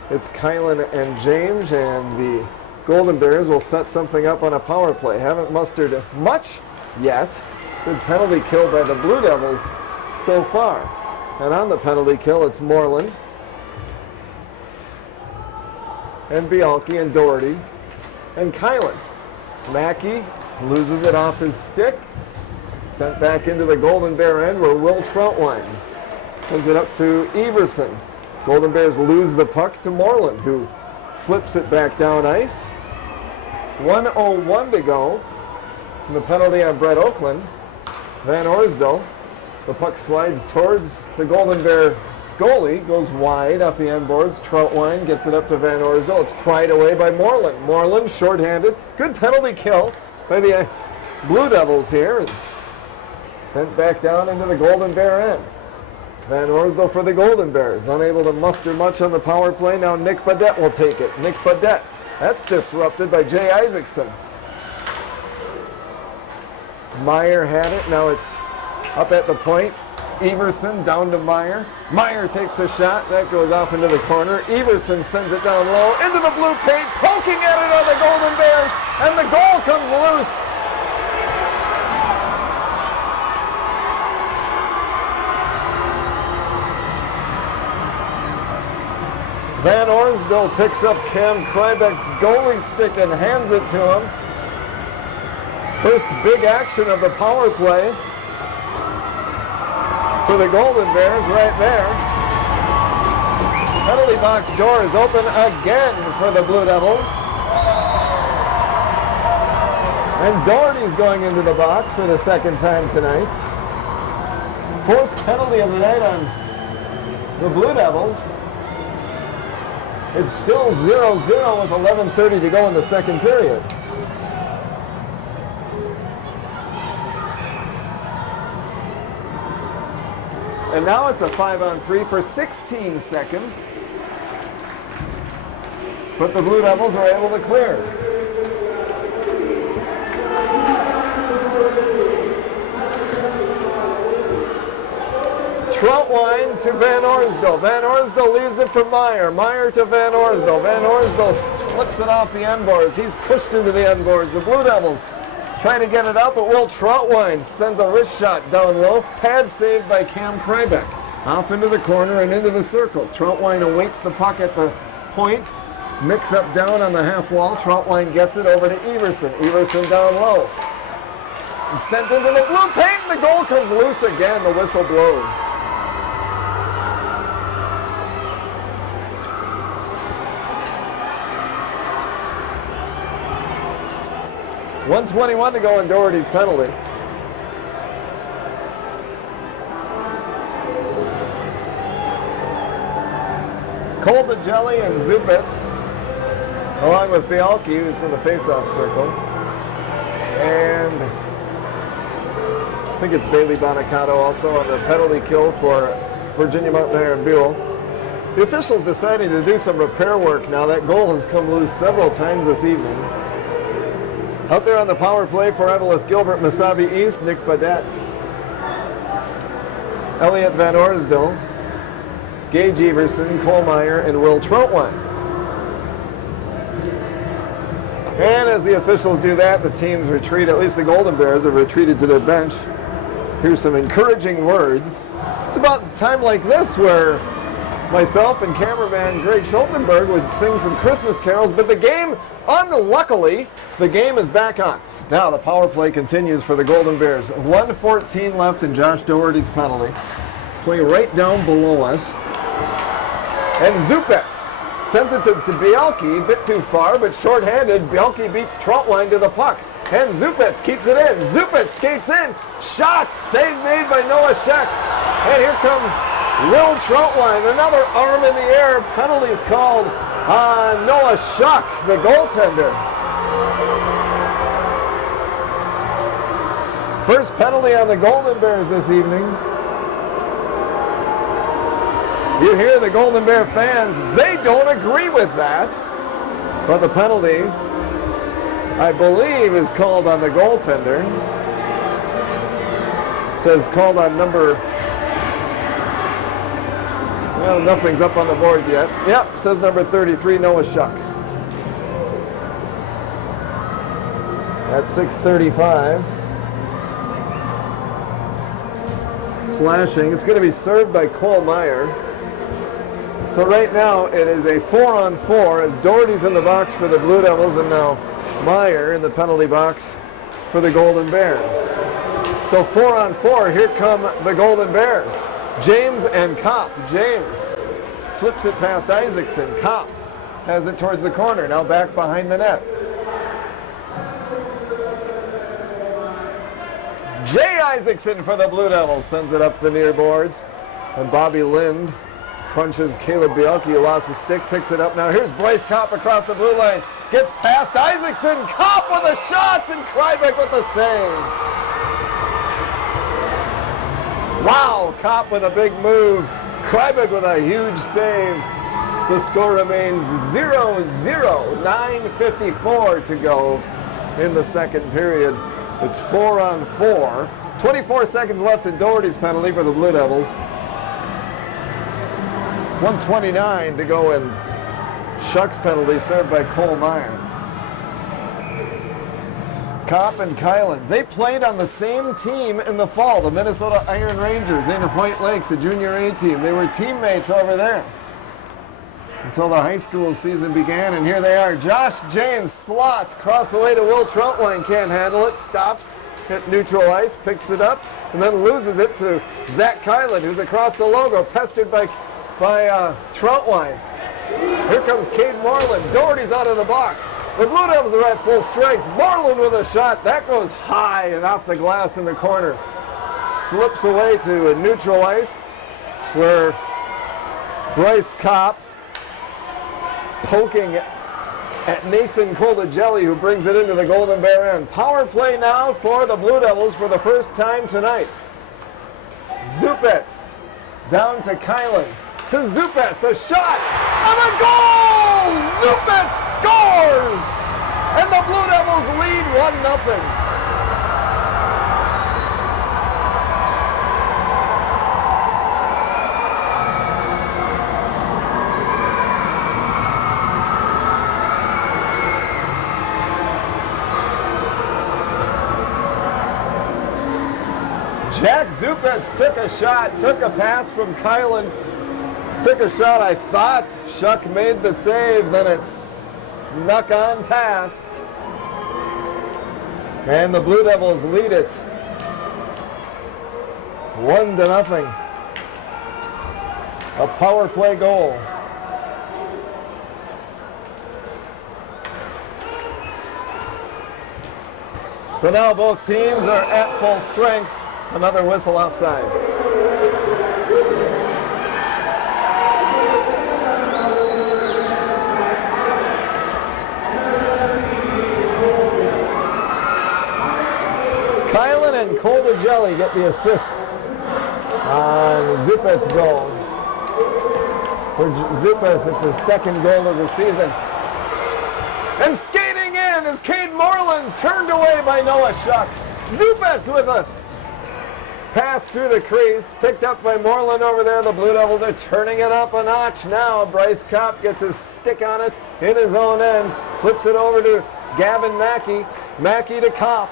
It's Kylan and James, and the Golden Bears will set something up on a power play. Haven't mustered much yet. Good penalty kill by the Blue Devils so far. And on the penalty kill, it's Moreland and Bialke and Doherty and Kylan. Mackey loses it off his stick. Sent back into the Golden Bear end where Will Troutwine sends it up to Everson. Golden Bears lose the puck to Moreland, who flips it back down ice. 1:01 to go. And the penalty on Brett Oakland. Van Orsdale. The puck slides towards the Golden Bear goalie, goes wide off the end boards. Troutwine gets it up to Van Orsdale. It's pried away by Moreland. Moreland shorthanded. Good penalty kill by the Blue Devils here. And sent back down into the Golden Bear end. Van Orsdale for the Golden Bears. Unable to muster much on the power play. Now Nick Badette will take it. Nick Badette. That's disrupted by Jay Isaacson. Meyer had it. Now it's up at the point. Everson down to Meyer. Meyer takes a shot. That goes off into the corner. Everson sends it down low into the blue paint. Poking at it on the Golden Bears. And the goal comes loose. Van Orsdale picks up Cam Krybeck's goalie stick and hands it to him. First big action of the power play for the Golden Bears right there. Penalty box door is open again for the Blue Devils. And Doherty's going into the box for the second time tonight. Fourth penalty of the night on the Blue Devils. It's still 0-0 with 11:30 to go in the second period. And now it's a 5-on-3 for 16 seconds. But the Blue Devils are able to clear. Troutwine to Van Orsdale. Van Orsdale leaves it for Meyer. Meyer to Van Orsdale. Van Orsdale slips it off the end boards. He's pushed into the end boards. The Blue Devils try to get it out, but Will Troutwine sends a wrist shot down low. Pad saved by Cam Krybeck. Off into the corner and into the circle. Troutwine awaits the puck at the point. Mix-up down on the half wall. Troutwine gets it over to Everson. Everson down low. Sent into the blue paint, and the goal comes loose again. The whistle blows. .121 to go in Doherty's penalty. Koldajelli and Zubets, along with Bialki, who's in the face-off circle. And I think it's Bailey Bonicato also on the penalty kill for Virginia Mountain Iron Buell. The officials deciding to do some repair work now. That goal has come loose several times this evening. Out there on the power play for Eveleth, Gilbert, Mesabi East, Nick Badet, Elliot Van Orsdal, Gage Everson, Cole Meyer, and Will Troutwine. And as the officials do that, the teams retreat. At least the Golden Bears have retreated to their bench. Here's some encouraging words. It's about time like this where myself and cameraman Greg Schultenberg would sing some Christmas carols, but the game, unluckily, the game is back on. Now the power play continues for the Golden Bears. 1:14 left in Josh Doherty's penalty. Play right down below us. And Zupets sends it to Bialki, a bit too far, but short-handed. Bialki beats Troutwine to the puck. And Zupets keeps it in. Zupets skates in. Shot! Save made by Noah Sheck. And here comes Will Troutwine. Another arm in the air. Penalties called on Noah Sheck, the goaltender. First penalty on the Golden Bears this evening. You hear the Golden Bear fans, they don't agree with that. But the penalty, I believe, is called on the goaltender. It says called on number, well, nothing's up on the board yet. Yep, says number 33, Noah Shuck. At 6:35. Slashing. It's going to be served by Cole Meyer. So right now it is a 4-on-4 as Doherty's in the box for the Blue Devils and now Meyer in the penalty box for the Golden Bears. So 4-on-4, here come the Golden Bears. James and Kopp. James flips it past Isaacson. Kopp has it towards the corner, now back behind the net. Jay Isaacson for the Blue Devils sends it up the near boards. And Bobby Lind crunches Caleb Bialki, who lost his stick, picks it up. Now here's Bryce Kopp across the blue line. Gets past Isaacson. Kopp with a shot and Krybeck with the save. Wow, Kopp with a big move. Krybeck with a huge save. The score remains 0-0. 9:54 to go in the second period. It's 4-on-4. 24 seconds left in Doherty's penalty for the Blue Devils. 1:29 to go in Shuck's penalty, served by Cole Meyer. Kopp and Kylan, they played on the same team in the fall, the Minnesota Iron Rangers in White Lakes, a junior A team. They were teammates over there until the high school season began, and here they are. Josh James slots across the way to Will Troutwine, can't handle it, stops, hit neutral ice, picks it up, and then loses it to Zach Kylan, who's across the logo, pestered by Troutwine. Here comes Cade Moreland. Doherty's out of the box. The Blue Devils are at full strength. Moreland with a shot. That goes high and off the glass in the corner. Slips away to a neutral ice where Bryce Kopp poking at Nathan Koldajelli, who brings it into the Golden Bear end. Power play now for the Blue Devils for the first time tonight. Zupets down to Kylan. To Zupets, a shot, and a goal! Zupets scores! And the Blue Devils lead 1-0. Jack Zupets took a shot, took a pass from Kylan. Took a shot, I thought. Shuck made the save, then it snuck on past. And the Blue Devils lead it 1-0. A power play goal. So now both teams are at full strength. Another whistle offside. Kylan and Koldajelli get the assists on Zupet's goal. For Zupas, it's his second goal of the season. And skating in is Cade Moreland, turned away by Noah Shuck. Zupets with a pass through the crease, picked up by Moreland over there. The Blue Devils are turning it up a notch now. Bryce Kopp gets his stick on it in his own end, flips it over to Gavin Mackey. Mackey to Kopp.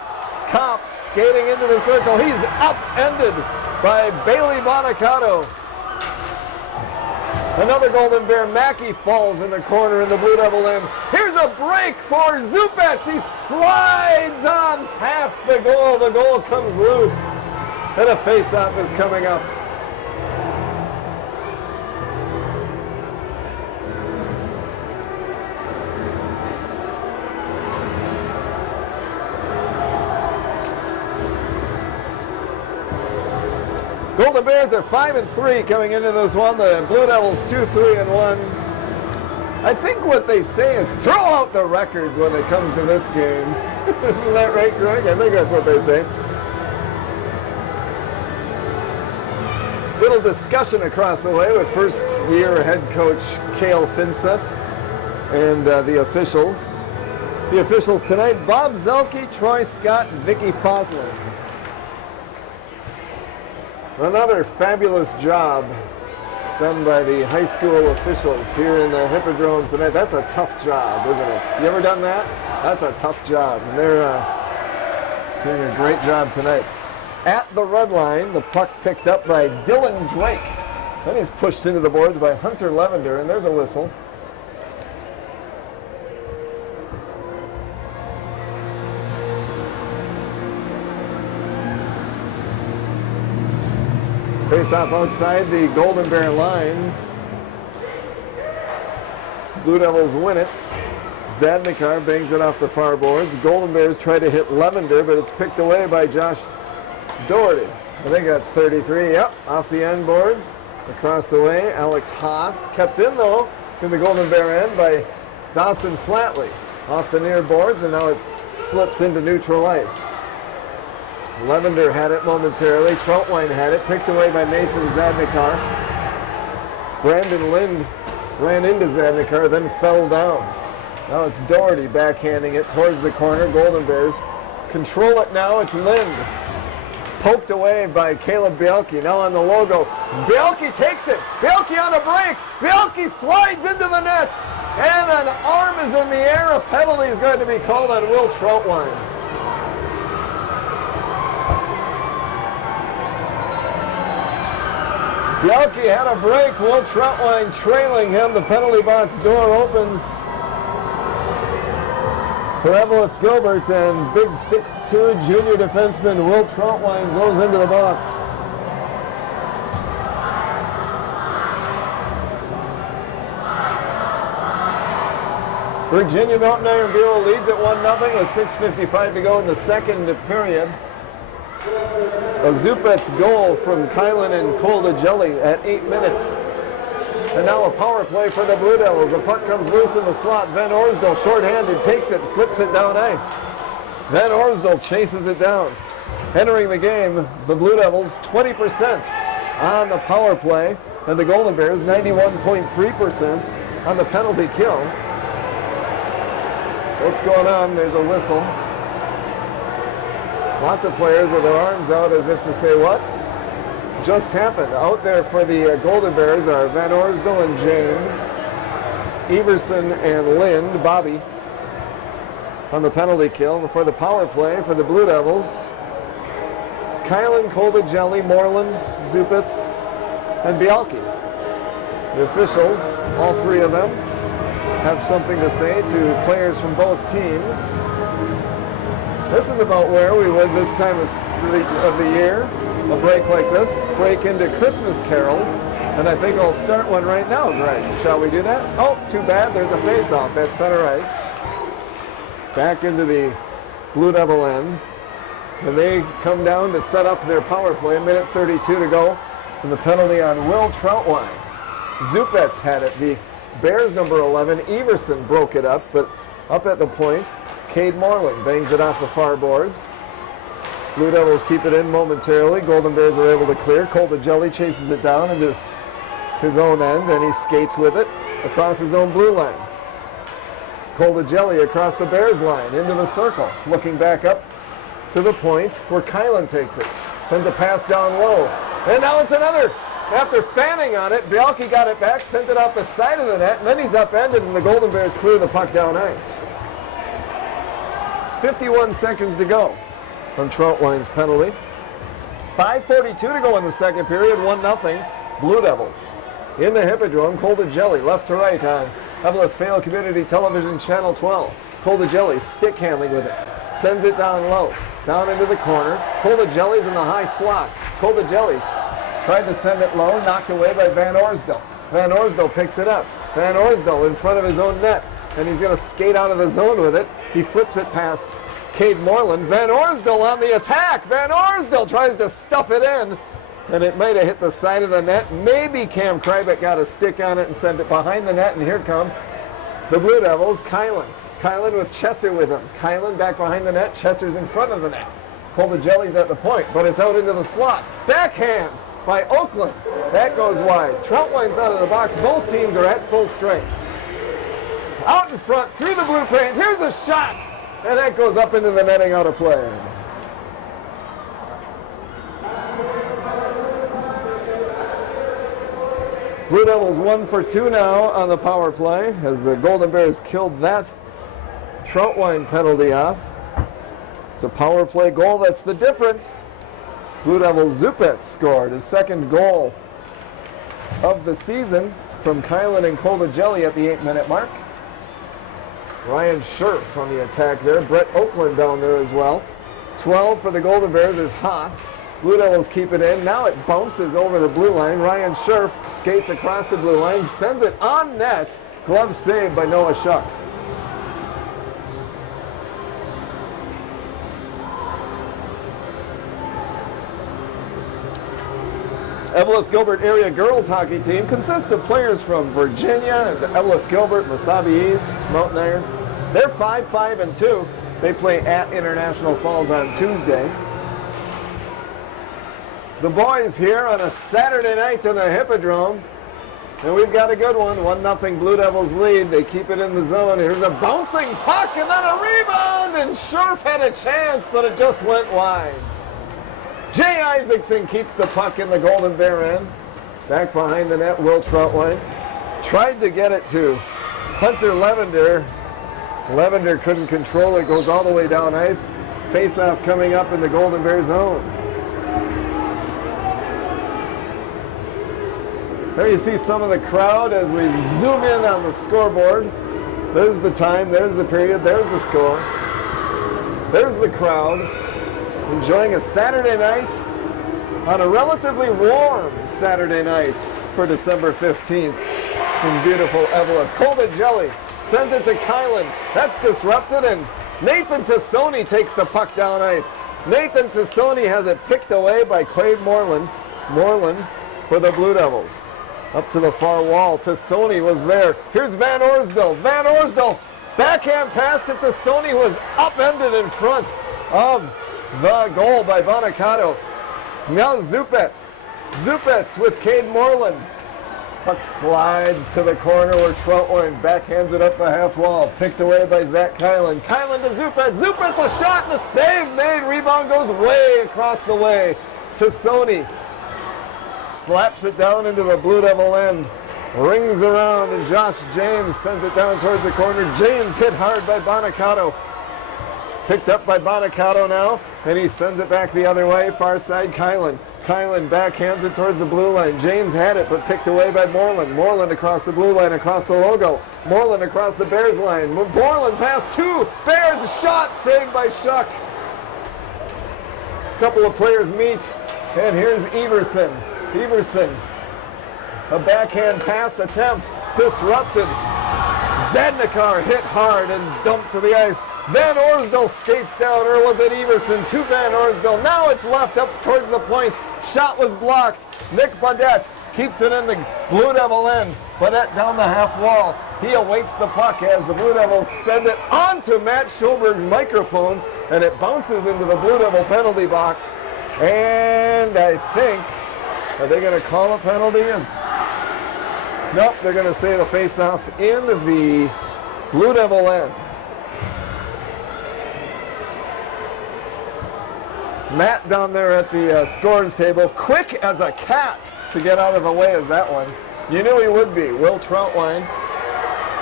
Kopp skating into the circle. He's upended by Bailey Bonacato. Another Golden Bear. Mackey falls in the corner in the Blue Devil end. Here's a break for Zupets. He slides on past the goal. The goal comes loose. And a face-off is coming up. Golden Bears are 5-3 coming into this one. The Blue Devils 2-3-1. I think what they say is throw out the records when it comes to this game. Isn't that right, Greg? I think that's what they say. Little discussion across the way with first-year head coach Cale Finseth and the officials. The officials tonight: Bob Zelke, Troy Scott, Vicky Foslin. Another fabulous job done by the high school officials here in the Hippodrome tonight. That's a tough job, isn't it? You ever done that? That's a tough job, and they're doing a great job tonight. At the red line, the puck picked up by Dylan Drake. Then he's pushed into the boards by Hunter Levender, and there's a whistle. Face off outside the Golden Bear line. Blue Devils win it. Zadnikar bangs it off the far boards. Golden Bears try to hit Levender, but it's picked away by Josh Doherty. I think that's 33. Yep, off the end boards. Across the way, Alex Haas. Kept in, though, in the Golden Bear end by Dawson Flatley. Off the near boards, and now it slips into neutral ice. Levender had it momentarily. Troutwine had it. Picked away by Nathan Zadnikar. Brandon Lind ran into Zadnikar, then fell down. Now it's Doherty backhanding it towards the corner. Golden Bears control it now. It's Lind. Poked away by Caleb Bielke. Now on the logo. Bielke takes it. Bielke on a break. Bielke slides into the net. And an arm is in the air. A penalty is going to be called on Will Troutwine. Bielke had a break. Will Troutwine trailing him. The penalty box door opens for Eveleth Gilbert, and big 6'2" junior defenseman Will Troutwine goes into the box. Virginia Mountain Iron Bureau leads at 1-0 with 6:55 to go in the second period. A Zupets goal from Kylan and Koldajelli at 8 minutes. And now a power play for the Blue Devils. The puck comes loose in the slot. Van Orsdal, shorthanded, takes it, flips it down ice. Van Orsdal chases it down. Entering the game, the Blue Devils 20% on the power play, and the Golden Bears 91.3% on the penalty kill. What's going on? There's a whistle. Lots of players with their arms out as if to say, what just happened? Out there for the Golden Bears are Van Orsdal and James, Everson and Lind, Bobby on the penalty kill. For the power play for the Blue Devils, it's Kylan, Koldajelli, Moreland, Zupets, and Bielke. The officials, all three of them, have something to say to players from both teams. This is about where we would this time of the year, a break like this, break into Christmas carols. And I think I'll start one right now, Greg. Shall we do that? Oh, too bad. There's a face-off at center ice. Back into the Blue Devil end. And they come down to set up their power play. 1:32 to go. And the penalty on Will Troutwine. Zupets had it. The Bears number 11, Everson, broke it up. But up at the point, Cade Moreland bangs it off the far boards. Blue Devils keep it in momentarily. Golden Bears are able to clear. Coldagelli chases it down into his own end, and he skates with it across his own blue line. Coldagelli across the Bears line into the circle, looking back up to the point where Kylan takes it. Sends a pass down low. And now it's another. After fanning on it, Bialke got it back, sent it off the side of the net, and then he's upended, and the Golden Bears clear the puck down ice. 51 seconds to go on Troutwine's penalty. 5:42 to go in the second period, 1-0 Blue Devils. In the Hippodrome, Coldagelli left to right on Eveleth Vale Community Television Channel 12. Coldagelli stick handling with it. Sends it down low, down into the corner. Coldagelli's in the high slot. Coldagelli tried to send it low, knocked away by Van Orsdal. Van Orsdal picks it up. Van Orsdal in front of his own net, and he's going to skate out of the zone with it. He flips it past Cade Moreland. Van Orsdal on the attack. Van Orsdal tries to stuff it in, and it might have hit the side of the net. Maybe Cam Krybek got a stick on it and sent it behind the net, and here come the Blue Devils. Kylan. Kylan with Chesser with him. Kylan back behind the net. Chesser's in front of the net. Coldagelli's at the point, but it's out into the slot. Backhand by Oakland. That goes wide. Troutwine's out of the box. Both teams are at full strength. Out in front, through the blue paint. Here's a shot, and that goes up into the netting, out of play. Blue Devils 1 for 2 now on the power play as the Golden Bears killed that Troutwine penalty off. It's a power play goal. That's the difference. Blue Devils Zupet scored his second goal of the season from Kylan and Coldagelli at the 8-minute mark. Ryan Scherf on the attack there. Brett Oakland down there as well. 12 for the Golden Bears is Haas. Blue Devils keep it in. Now it bounces over the blue line. Ryan Scherf skates across the blue line, sends it on net. Glove saved by Noah Schuck. Eveleth Gilbert area girls hockey team consists of players from Virginia and Eveleth Gilbert, Mesabi East, Mountain Iron. They're 5-5-2. They play at International Falls on Tuesday. The boys here on a Saturday night in the Hippodrome. And we've got a good one. 1-0 Blue Devils lead. They keep it in the zone. Here's a bouncing puck and then a rebound. And Scherf had a chance, but it just went wide. Jay Isaacson keeps the puck in the Golden Bear end. Back behind the net, Will Troutwine. Tried to get it to Hunter Levender. Levender couldn't control it. Goes all the way down ice. Face-off coming up in the Golden Bear zone. There you see some of the crowd as we zoom in on the scoreboard. There's the time, there's the period, there's the score. There's the crowd enjoying a Saturday night on a relatively warm Saturday night for December 15th in beautiful Eveleth. Coldagelli sends it to Kylan. That's disrupted, and Nathan Tassoni takes the puck down ice. Nathan Tassoni has it picked away by Cade Moreland. Moreland for the Blue Devils. Up to the far wall. Tassoni was there. Here's Van Orsdal. Van Orsdal, backhand pass to Tassoni, was upended in front of the goal by Bonacato. Now Zupets. Zupets with Cade Moreland. Puck slides to the corner where Troutwine backhands it up the half wall. Picked away by Zach Kylan. Kylan to Zupets. Zupets a shot and a save made. Rebound goes way across the way. Tassoni slaps it down into the Blue Devil end. Rings around and Josh James sends it down towards the corner. James hit hard by Bonacato. Picked up by Bonacato now. and he sends it back the other way, far side Kylan. Kylan backhands it towards the blue line. James had it, but picked away by Moreland. Moreland across the blue line, across the logo. Moreland across the Bears line. Moreland past two. Bears shot, saved by Shuck. A couple of players meet, and here's Everson. Everson, a backhand pass attempt, disrupted. Zadnikar hit hard and dumped to the ice. Van Orsdal skates down, or was it Everson to Van Orsdal? Now it's left up towards the point. Shot was blocked. Nick Baudette keeps it in the Blue Devil end. Baudette down the half wall. He awaits the puck as the Blue Devils send it onto Matt Schulberg's microphone, and it bounces into the Blue Devil penalty box. And I think, are they going to call a penalty? Nope, they're going to say the face-off in the Blue Devil end. Matt down there at the scores table, quick as a cat to get out of the way as that one. You knew he would be. Will Troutwine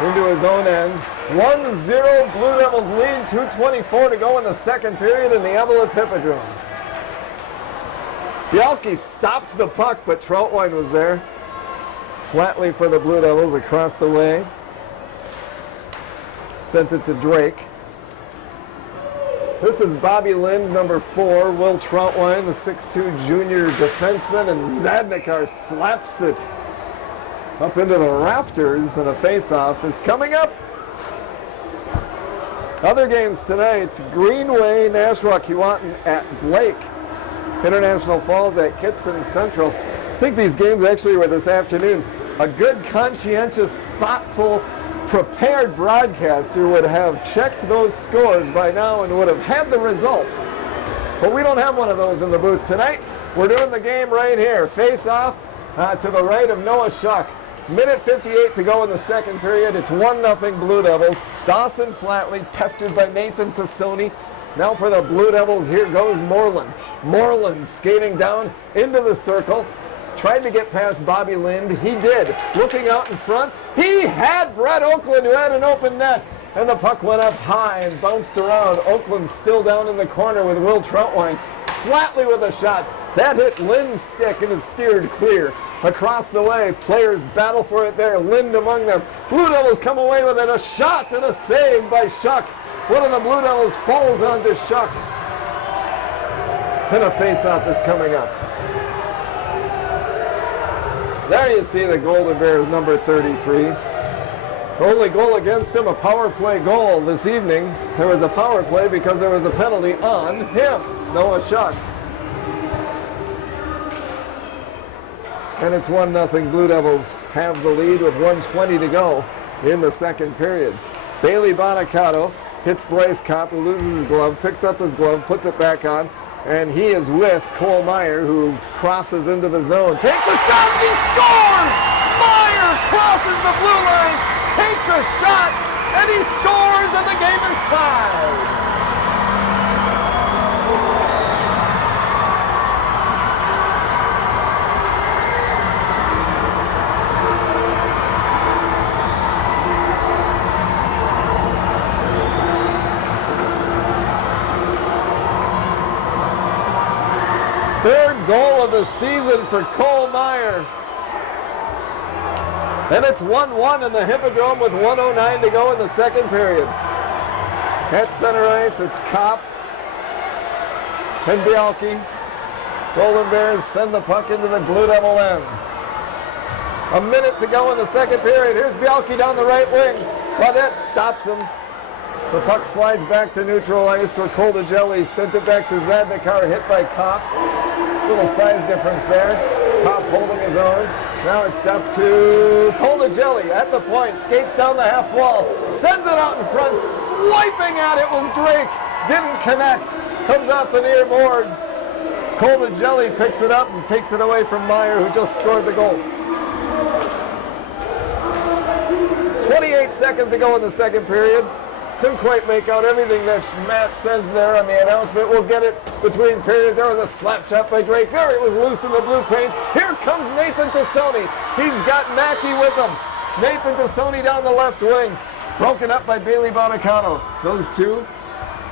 into his own end. 1-0 Blue Devils lead, 2:24 to go in the second period in the Eveleth Hippodrome. Bialke stopped the puck, but Troutwine was there. Flatly for the Blue Devils across the way. Sent it to Drake. This is Bobby Lind, number 4. Will Troutwine, the 6'2 junior defenseman, and Zadnikar slaps it up into the rafters, and a face-off is coming up. Other games tonight: Greenway, Nashua, Keewatin at Blake. International Falls at Kitson Central. I think these games actually were this afternoon. A good, conscientious, thoughtful, prepared broadcaster would have checked those scores by now and would have had the results. But we don't have one of those in the booth tonight. We're doing the game right here. Face off to the right of Noah Shuck. Minute 58 to go in the second period. It's 1-0 Blue Devils. Dawson Flatley pestered by Nathan Tassoni. Now for the Blue Devils, here goes Moreland. Moreland skating down into the circle. Tried to get past Bobby Lind. He did. Looking out in front, he had Brett Oakland, who had an open net. And the puck went up high and bounced around. Oakland still down in the corner with Will Troutwine. Flatley with a shot. That hit Lind's stick and is steered clear. Across the way, players battle for it there. Lind among them. Blue Devils come away with it. A shot and a save by Shuck. One of the Blue Devils falls onto Shuck. And a face-off is coming up. There you see the Golden Bears, number 33. Only goal against him, a power play goal this evening. There was a power play because there was a penalty on him, Noah Shuck. And it's 1-0. Blue Devils have the lead with 1:20 to go in the second period. Bailey Bonacato hits Bryce Kopp, who loses his glove, picks up his glove, puts it back on, and he is with Cole Meyer, who crosses into the zone. Takes a shot, he scores! Meyer crosses the blue line, takes a shot, and he scores, and the game is tied. Third goal of the season for Cole Meyer. And it's 1-1 in the Hippodrome with 1:09 to go in the second period. At center ice, it's Kopp and Bialke. Golden Bears send the puck into the Blue Devil end. A minute to go in the second period. Here's Bialke down the right wing. Baudette stops him. The puck slides back to neutral ice where Koldagelli sent it back to Zadnikar, hit by Kopp. Little size difference there. Kopp holding his own. Now it's up to Koldagelli at the point. Skates down the half wall. Sends it out in front. Swiping at it was Drake. Didn't connect. Comes off the near boards. Koldagelli picks it up and takes it away from Meyer, who just scored the goal. 28 seconds to go in the second period. Couldn't quite make out everything that Matt said there on the announcement. We'll get it between periods. There was a slap shot by Drake. There it was loose in the blue paint. Here comes Nathan Tassoni. He's got Mackey with him. Nathan Tassoni down the left wing. Broken up by Bailey Bonacato. Those two.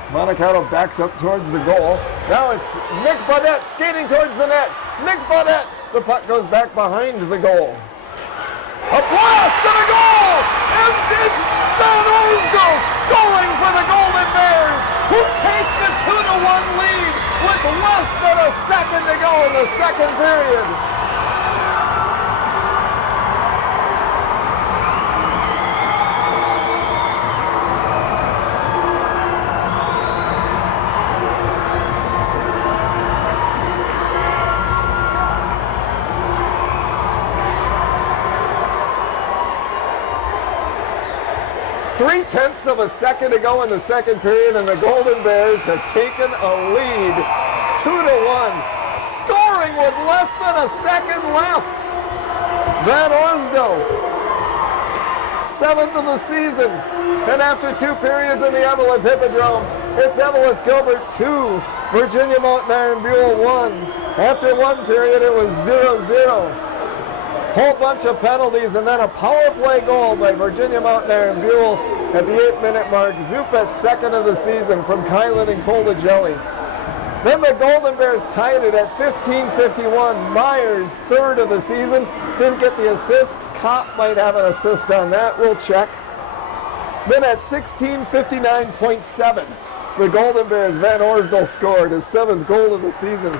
Bonacato backs up towards the goal. Now it's Nick Baudette skating towards the net. Nick Baudette, the puck goes back behind the goal. A blast and a goal! And it's Van Orsdal scoring for the Golden Bears, who take the 2-1 lead with less than a second to go in the second period. Three-tenths of a second to go in the second period, and the Golden Bears have taken a lead 2-1, scoring with less than a second left. Van Orsdal, 7th of the season, and after 2 periods in the Eveleth Hippodrome, it's Eveleth Gilbert 2, Virginia Mountain Iron Buell 1. After 1 period, it was 0-0. Whole bunch of penalties, and then a power play goal by Virginia Mountain Iron Buell at the 8-minute mark. Zupet, 2nd of the season from Kylan and Colda Jelly. Then the Golden Bears tied it at 15:51. Myers, 3rd of the season, didn't get the assist. Kopp might have an assist on that. We'll check. Then at 16:59.7, the Golden Bears, Van Orsdal scored his 7th goal of the season.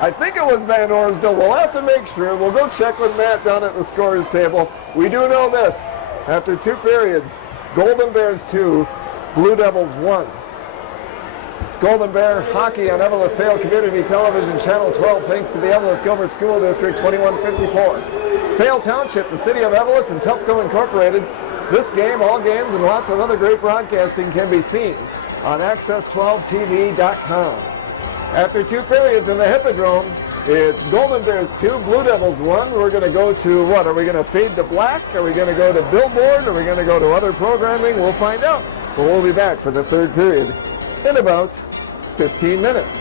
I think it was Van Orsdal. We'll have to make sure. We'll go check with Matt down at the scorers table. We do know this. After 2 periods, Golden Bears 2, Blue Devils 1. It's Golden Bear Hockey on Eveleth Vale Community Television, Channel 12, thanks to the Eveleth Gilbert School District 2154. Vale Township, the City of Eveleth, and Tufco Incorporated. This game, all games, and lots of other great broadcasting can be seen on access12tv.com. After 2 periods in the Hippodrome, it's Golden Bears 2, Blue Devils 1. We're going to go to what? Are we going to fade to black? Are we going to go to Billboard? Are we going to go to other programming? We'll find out. But we'll be back for the 3rd period in about 15 minutes.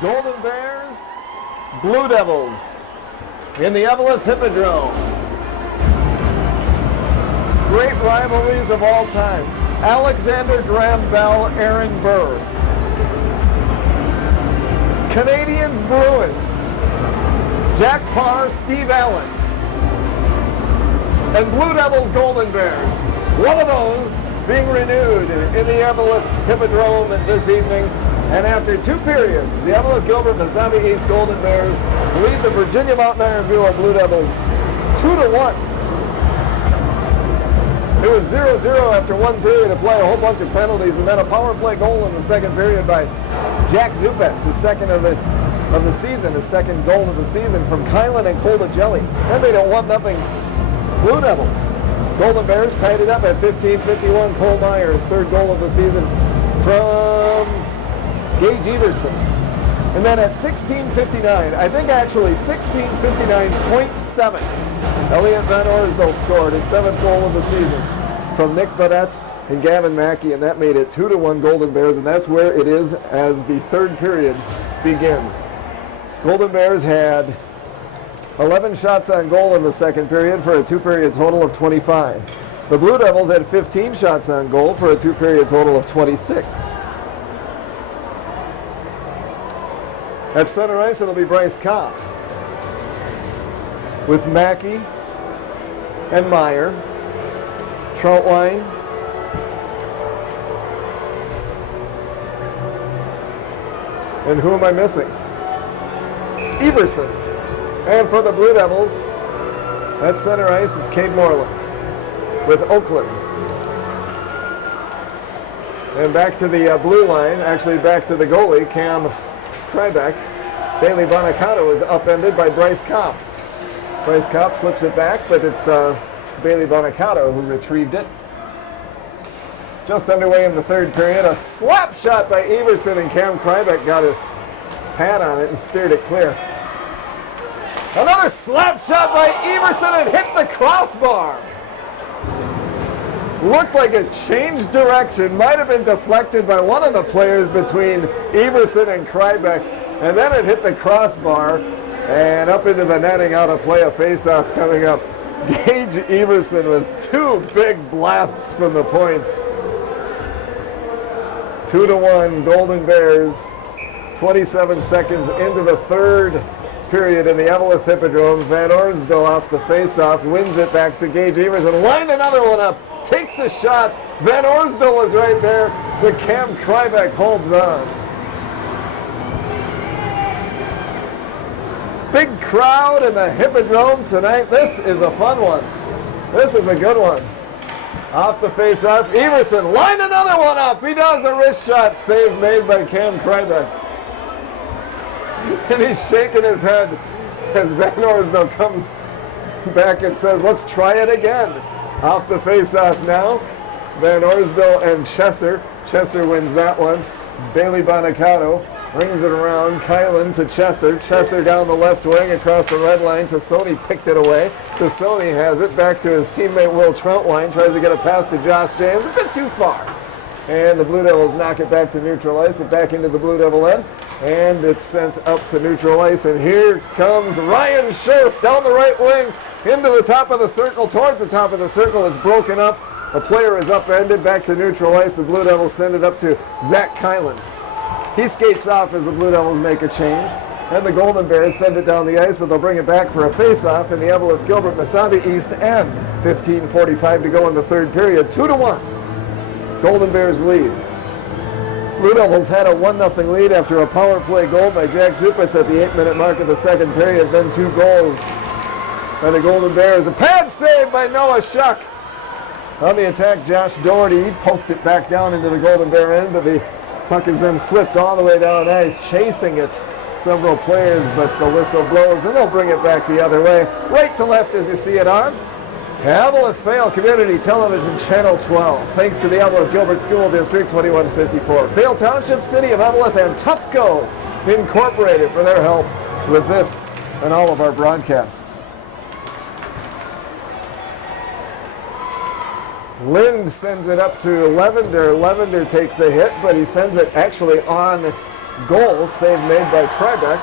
Golden Bears, Blue Devils in the Eveleth Hippodrome. Great rivalries of all time. Alexander Graham Bell, Aaron Burr. Canadians, Bruins. Jack Parr, Steve Allen. And Blue Devils, Golden Bears. One of those being renewed in the Eveleth Hippodrome this evening. And after 2 periods, the Eveleth Gilbert Mesabi East Golden Bears lead the Virginia Mountain Iron Buell Blue Devils 2-1. It was 0-0 after 1 period of play, a whole bunch of penalties, and then a power play goal in the second period by Jack Zupetz, his 2nd of the season, his 2nd goal of the season from Kylan and Colda Jelly. That made it 1-0 Blue Devils. Golden Bears tied it up at 15:51. Cole Myers, 3rd goal of the season from Gage Everson. And then at 16:59, I think actually 16:59.7, Elliot Van Orsdal scored his 7th goal of the season from Nick Badette and Gavin Mackey, and that made it 2-1 Golden Bears, and that's where it is as the third period begins. Golden Bears had 11 shots on goal in the second period for a 2-period total of 25. The Blue Devils had 15 shots on goal for a 2-period total of 26. At center ice, it'll be Bryce Kopp with Mackey and Meyer, Troutwine, and who am I missing? Everson. And for the Blue Devils, at center ice, it's Cade Moreland with Oakland. And back to the blue line, actually back to the goalie, Cam Krybeck. Bailey Bonacato is upended by Bryce Kopp. Bryce Kopp flips it back, but it's Bailey Bonacato who retrieved it. Just underway in the third period, a slap shot by Everson, and Cam Krybeck got a pad on it and steered it clear. Another slap shot by Everson and hit the crossbar. Looked like it changed direction, might have been deflected by one of the players between Everson and Krybeck, and then it hit the crossbar and up into the netting, out of play. A face-off coming up. Gage Everson with 2 big blasts from the points. 2-1 Golden Bears. 27 seconds into the third period in the Eveleth Hippodrome. Van Orsdal off the face-off, wins it back to Gage Everson. Lined another one up, takes a shot. Van Orsdal was right there, but Cam Krybeck holds on. Big crowd in the Hippodrome tonight. This is a fun one. This is a good one. Off the face-off, Everson lined another one up. He does a wrist shot, save made by Cam Krybeck. And he's shaking his head as Van Orsdal comes back and says, let's try it again. Off the face-off now, Van Orsdal and Chesser. Chesser wins that one. Bailey Bonacato brings it around. Kylan to Chesser. Chesser down the left wing across the red line. Tassoni picked it away. Tassoni has it back to his teammate Will Troutwine. Tries to get a pass to Josh James. A bit too far. And the Blue Devils knock it back to neutral ice, but back into the Blue Devil end. And it's sent up to neutral ice. And here comes Ryan Scherf down the right wing into the top of the circle, towards the top of the circle. It's broken up. A player is upended back to neutral ice. The Blue Devils send it up to Zach Kylan. He skates off as the Blue Devils make a change. And the Golden Bears send it down the ice, but they'll bring it back for a face-off in the Eveleth Gilbert Mesabi East end. 15:45 to go in the third period. 2-1. Golden Bears lead. Blue Devils had a 1-0 lead after a power play goal by Jack Zupitz at the 8-minute mark of the second period. Then 2 goals by the Golden Bears. A pad save by Noah Shuck. On the attack, Josh Doherty poked it back down into the Golden Bear end, but the puck is then flipped all the way down ice, chasing it. Several players, but the whistle blows, and they'll bring it back the other way. Right to left as you see it on Eveleth Fail Community Television Channel 12. Thanks to the Eveleth Gilbert School District 2154. Fail Township, City of Eveleth, and Toughco Incorporated for their help with this and all of our broadcasts. Lind sends it up to Levender. Levender takes a hit, but he sends it actually on goal. Save made by Krybeck.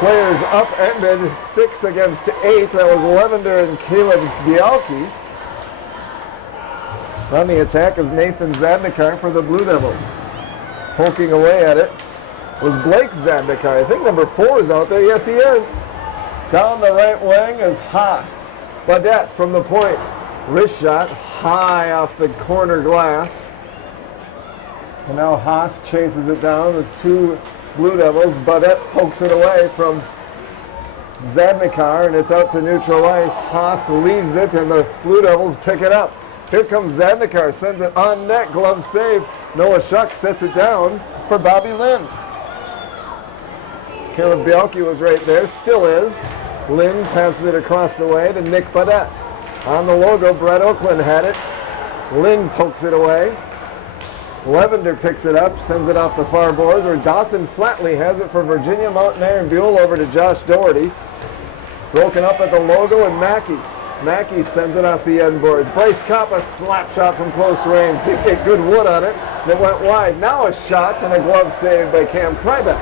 Players upended 6 against 8. That was Levender and Caleb Bialke. On the attack is Nathan Zadnikar for the Blue Devils. Poking away at it was Blake Zadnikar. I think number 4 is out there. Yes, he is. Down the right wing is Haas. Badette from the point. Wrist shot high off the corner glass. And now Haas chases it down with 2 Blue Devils. Badette pokes it away from Zadnikar, and it's out to neutral ice. Haas leaves it, and the Blue Devils pick it up. Here comes Zadnikar, sends it on net, glove save. Noah Shuck sets it down for Bobby Lind. Caleb Bialke was right there, still is. Lind passes it across the way to Nick Badette. On the logo, Brett Oakland had it. Lind pokes it away. Levender picks it up, sends it off the far boards, where Dawson Flatley has it for Virginia Mountain Iron Buell over to Josh Doherty. Broken up at the logo, and Mackey sends it off the end boards. Bryce Kopp, a slap shot from close range. Didn't get good wood on it. That went wide. Now a shot and a glove save by Cam Krybeck.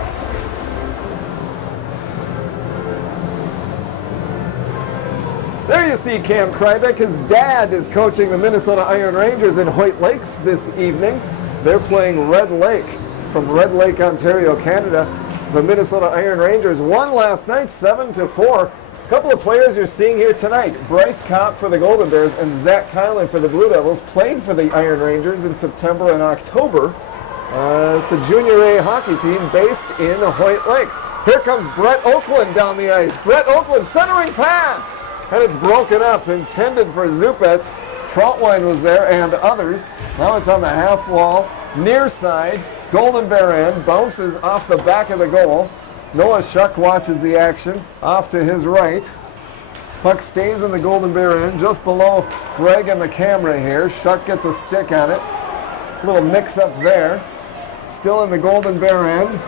There you see Cam Krybeck. His dad is coaching the Minnesota Iron Rangers in Hoyt Lakes this evening. They're playing Red Lake from Red Lake, Ontario, Canada. The Minnesota Iron Rangers won last night 7-4. A couple of players you're seeing here tonight. Bryce Kopp for the Golden Bears and Zach Kylan for the Blue Devils played for the Iron Rangers in September and October. It's a Junior A hockey team based in Hoyt Lakes. Here comes Brett Oakland down the ice. Brett Oakland centering pass. And it's broken up, intended for Zupets. Troutwine was there and others. Now it's on the half wall, near side. Golden Bear end, bounces off the back of the goal. Noah Shuck watches the action, off to his right. Puck stays in the Golden Bear end, just below Greg and the camera here. Shuck gets a stick on it. Little mix up there. Still in the Golden Bear end.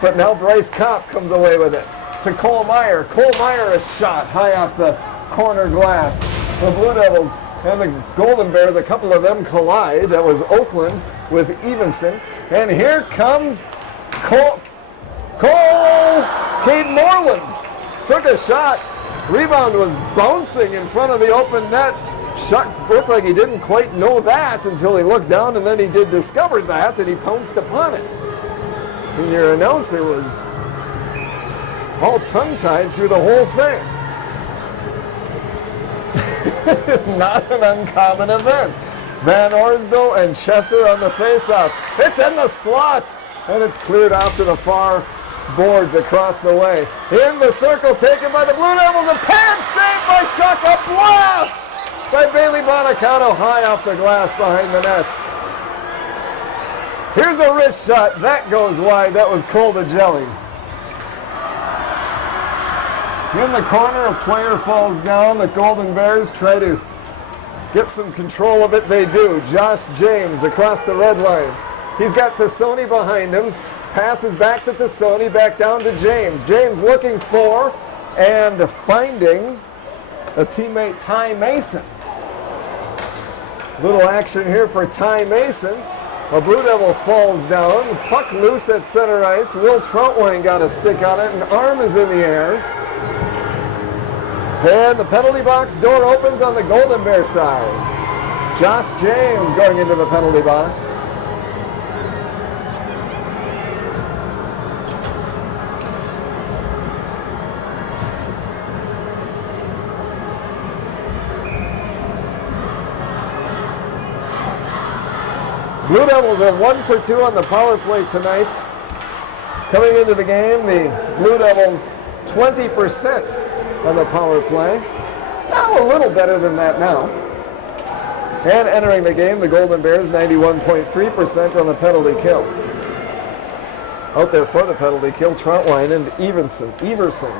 But now Bryce Kopp comes away with it. To Cole Meyer. Cole Meyer, a shot high off the corner glass. The Blue Devils and the Golden Bears, a couple of them collide. That was Oakland with Evenson. And here comes Cade Moreland. Took a shot. Rebound was bouncing in front of the open net. Shuck looked like he didn't quite know that until he looked down, and then he did discover that, and he pounced upon it. And your announcer was all tongue-tied through the whole thing. Not an uncommon event. Van Orsdal and Chesser on the face-off. It's in the slot, and it's cleared off to the far boards across the way. In the circle, taken by the Blue Devils, a pad save by Shuck, a blast by Bailey Bonacato high off the glass behind the net. Here's a wrist shot. That goes wide. That was Cole DeJelly. In the corner, a player falls down. The Golden Bears try to get some control of it. They do. Josh James across the red line. He's got Tassoni behind him. Passes back to Tassoni, back down to James. James looking for and finding a teammate, Ty Mason. Little action here for Ty Mason. A Blue Devil falls down. Puck loose at center ice. Will Troutwine got a stick on it. An arm is in the air. And the penalty box door opens on the Golden Bear side. Josh James going into the penalty box. Blue Devils are 1 for 2 on the power play tonight. Coming into the game, the Blue Devils 20% on the power play. Now a little better than that now. And entering the game, the Golden Bears 91.3% on the penalty kill. Out there for the penalty kill, Troutwine and Everson.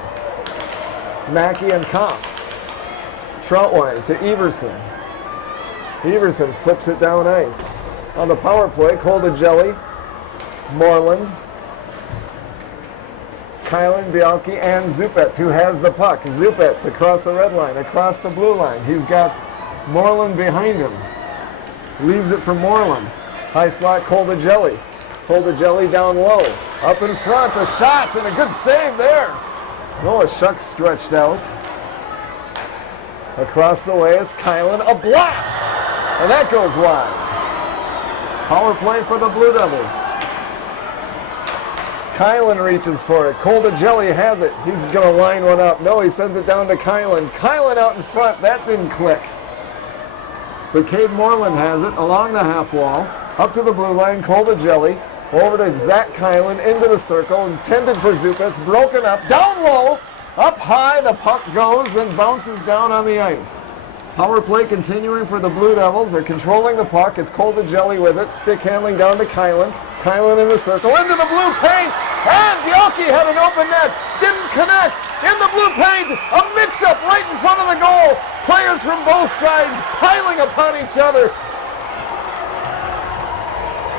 Mackey and Kopp. Troutwine to Everson. Everson flips it down ice. On the power play, Cole DeJelly, Moreland, Kylan, Bialke, and Zupets, who has the puck. Zupets across the red line, across the blue line. He's got Moreland behind him. Leaves it for Moreland. High slot, Cole DeJelly. Cole DeJelly down low. Up in front, a shot, and a good save there. Noah Shuck stretched out. Across the way, it's Kylan, a blast! And that goes wide. Power play for the Blue Devils. Kylan reaches for it. Cole DeJelly has it. He's going to line one up. No, he sends it down to Kylan. Kylan out in front. That didn't click. But Cade Moreland has it along the half wall. Up to the blue line. Cole DeJelly. Over to Zach Kylan. Into the circle. Intended for Zupets. Broken up. Down low. Up high. The puck goes and bounces down on the ice. Power play continuing for the Blue Devils. They're controlling the puck. It's Cole DeJelly with it. Stick handling down to Kylan. Kylan in the circle. Into the blue paint. And Bialke had an open net. Didn't connect. In the blue paint. A mix-up right in front of the goal. Players from both sides piling upon each other.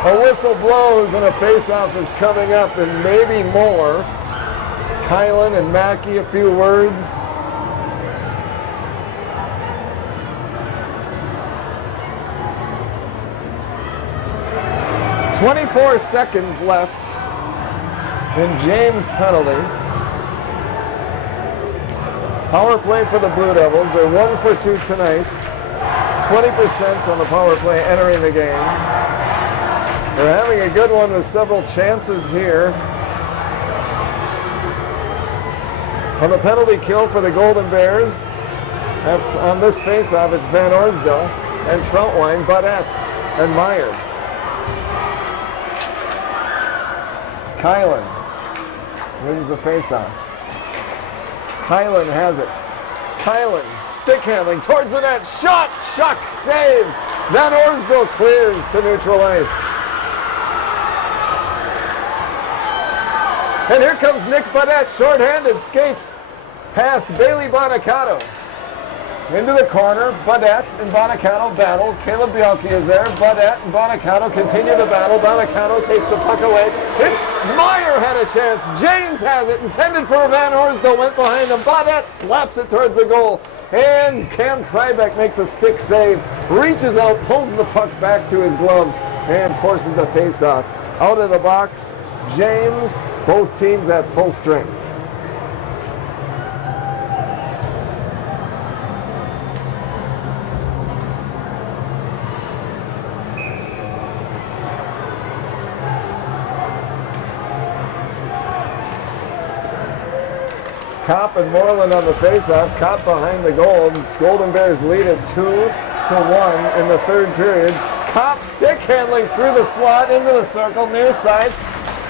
A whistle blows and a face-off is coming up, and maybe more. Kylan and Mackey, a few words. .24 seconds left in James' penalty. Power play for the Blue Devils. They're 1 for 2 tonight. 20% on the power play entering the game. They're having a good one with several chances here. On the penalty kill for the Golden Bears, on this faceoff, it's Van Orsdale and Troutwine, Budette, and Meyer. Kylan wins the faceoff. Kylan has it. Kylan, stick handling towards the net. Shot, shuck, save. Van Orsdale clears to neutral ice. And here comes Nick Budette, shorthanded, skates past Bailey Bonacato. Into the corner, Budette and Bonacato battle. Caleb Bielke is there. Budette and Bonacato continue the battle. Bonacato takes the puck away. It's Meyer had a chance. James has it, intended for Van Orsdale, went behind him. Budette slaps it towards the goal. And Cam Krybeck makes a stick save, reaches out, pulls the puck back to his glove, and forces a face-off. Out of the box, James, both teams at full strength. Kopp and Moreland on the faceoff. Kopp behind the goal. Golden Bears lead at 2-1 in the third period. Kopp stick handling through the slot into the circle, near side.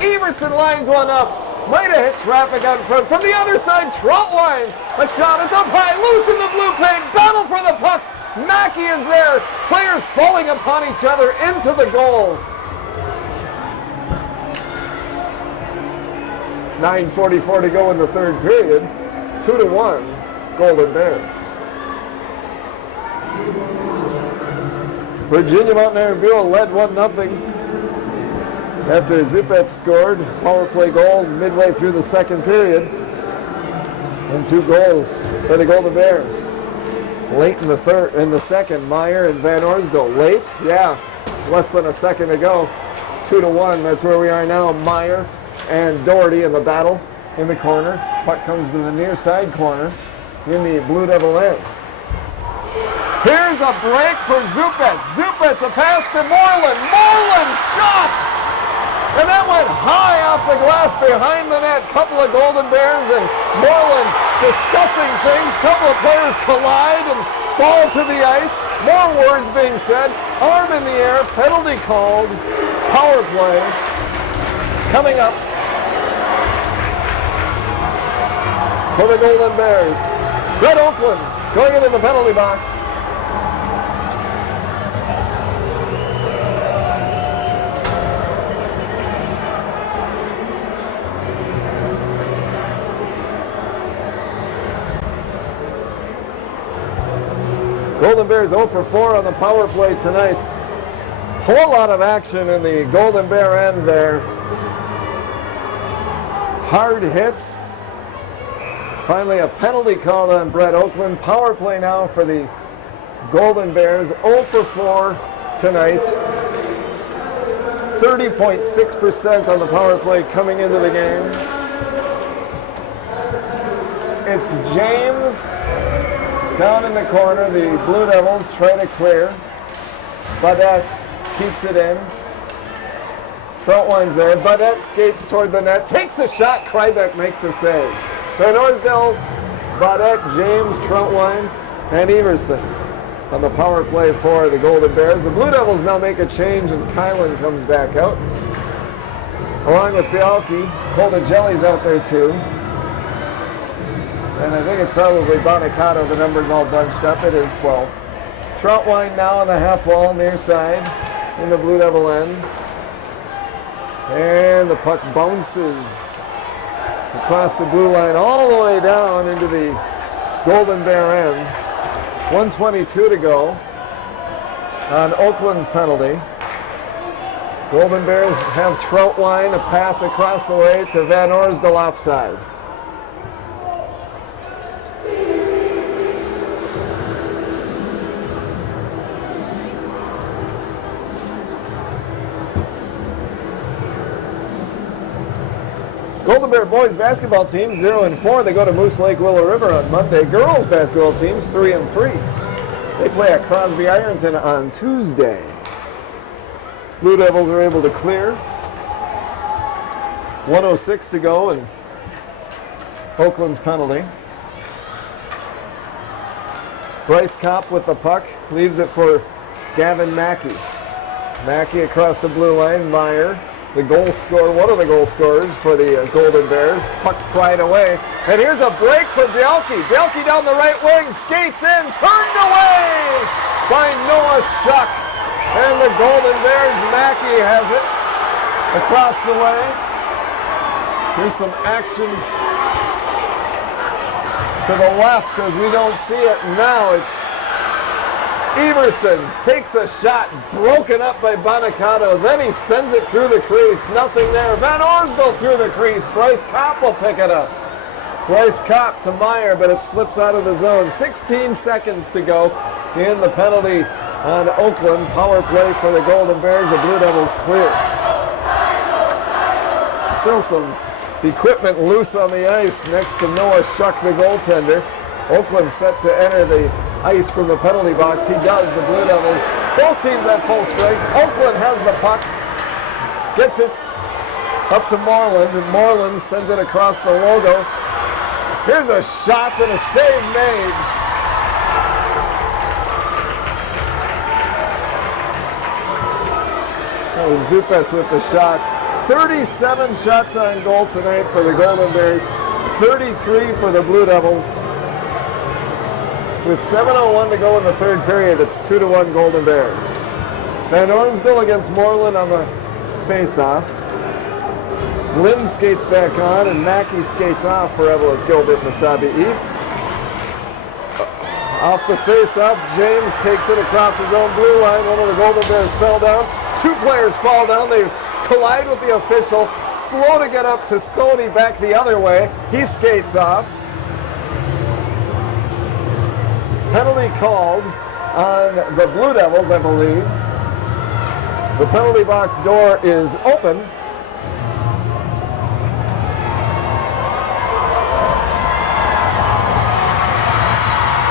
Everson lines one up. Might have hit traffic out in front. From the other side, Troutwine. A shot. It's up high. Loose in the blue paint. Battle for the puck. Mackey is there. Players falling upon each other into the goal. 9:44 to go in the third period. 2-1, Golden Bears. Virginia Mountain Iron Buell led 1-0 after Zupet scored power play goal midway through the second period, and 2 goals for the Golden Bears. Late in the second, Meyer and Van Orsdale. Late, yeah, less than a second to go. It's 2-1. That's where we are now. Meyer and Doherty in the battle in the corner. Puck comes to the near side corner in the Blue Devil end. Here's a break for Zupet. Zupet's a pass to Moreland. Moreland shot! And that went high off the glass behind the net. Couple of Golden Bears and Moreland discussing things. Couple of players collide and fall to the ice. More words being said. Arm in the air. Penalty called. Power play coming up for the Golden Bears. Brett Oakland going into the penalty box. Golden Bears 0 for 4 on the power play tonight. Whole lot of action in the Golden Bear end there. Hard hits. Finally, a penalty called on Brett Oakland. Power play now for the Golden Bears. 0 for 4 tonight. 30.6% on the power play coming into the game. It's James down in the corner. The Blue Devils try to clear. Budette keeps it in. Troutwine's there. Budette skates toward the net. Takes a shot. Krybeck makes the save. Van Orsdale, Budette, James, Troutwine, and Everson on the power play for the Golden Bears. The Blue Devils now make a change, and Kylan comes back out. Along with Bielke, Colton Jelly's out there too. And I think it's probably Bonacato. The number's all bunched up. It is 12. Troutwine now on the half wall near side in the Blue Devil end. And the puck bounces across the blue line all the way down into the Golden Bear end. 1:22 to go on Oakland's penalty. Golden Bears have Troutwine, a pass across the way to Van Orsdal offside. Golden Bear boys basketball team 0-4. They go to Moose Lake Willow River on Monday. Girls basketball teams 3-3. They play at Crosby Ironton on Tuesday. Blue Devils are able to clear. 1:06 to go and Oakland's penalty. Bryce Kopp with the puck, leaves it for Gavin Mackey. Mackey across the blue line, Meyer, the goal scorer, one of the goal scorers for the Golden Bears. Puck pried away, and here's a break for Bielke. Bielke down the right wing, skates in, turned away by Noah Schuck. And the Golden Bears, Mackey has it across the way. Here's some action to the left as we don't see it now. It's Everson takes a shot, broken up by Bonicato. Then he sends it through the crease. Nothing there. Van Orsdal through the crease. Bryce Kopp will pick it up. Bryce Kopp to Meyer, but it slips out of the zone. 16 seconds to go in the penalty on Oakland. Power play for the Golden Bears. The Blue Devils clear. Still some equipment loose on the ice next to Noah Schuck, the goaltender. Oakland set to enter the ice from the penalty box. He does. The Blue Devils, both teams at full strength. Oakland has the puck, gets it up to Moreland, and Moreland sends it across the logo. Here's a shot and a save made. That was Zupets with the shot. 37 shots on goal tonight for the Golden Bears, 33 for the Blue Devils. With 7:01 to go in the third period, it's 2-1 Golden Bears. Van Orsdal against Moreland on the face-off. Lynn skates back on, and Mackey skates off for Eveleth, Gilbert, Mesabi East. Off the face-off, James takes it across his own blue line. One of the Golden Bears fell down. Two players fall down. They collide with the official. Slow to get up to Sony back the other way. He skates off. Penalty called on the Blue Devils, I believe. The penalty box door is open.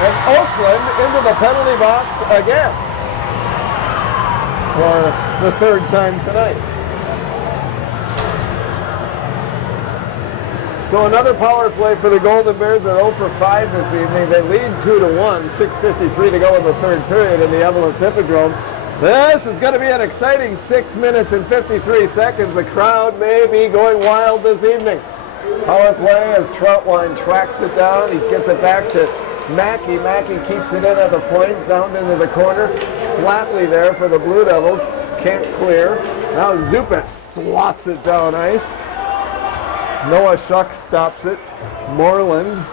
And Oakland into the penalty box again for the third time tonight. So another power play for the Golden Bears. They're 0 for 5 this evening. They lead 2-1, 6:53 to go in the third period in the Eveleth Hippodrome. This is going to be an exciting 6 minutes and 53 seconds. The crowd may be going wild this evening. Power play as Troutwine tracks it down. He gets it back to Mackey. Mackey keeps it in at the point, sound into the corner. Flatly there for the Blue Devils. Can't clear. Now Zupet swats it down ice. Noah Schuck stops it. Moreland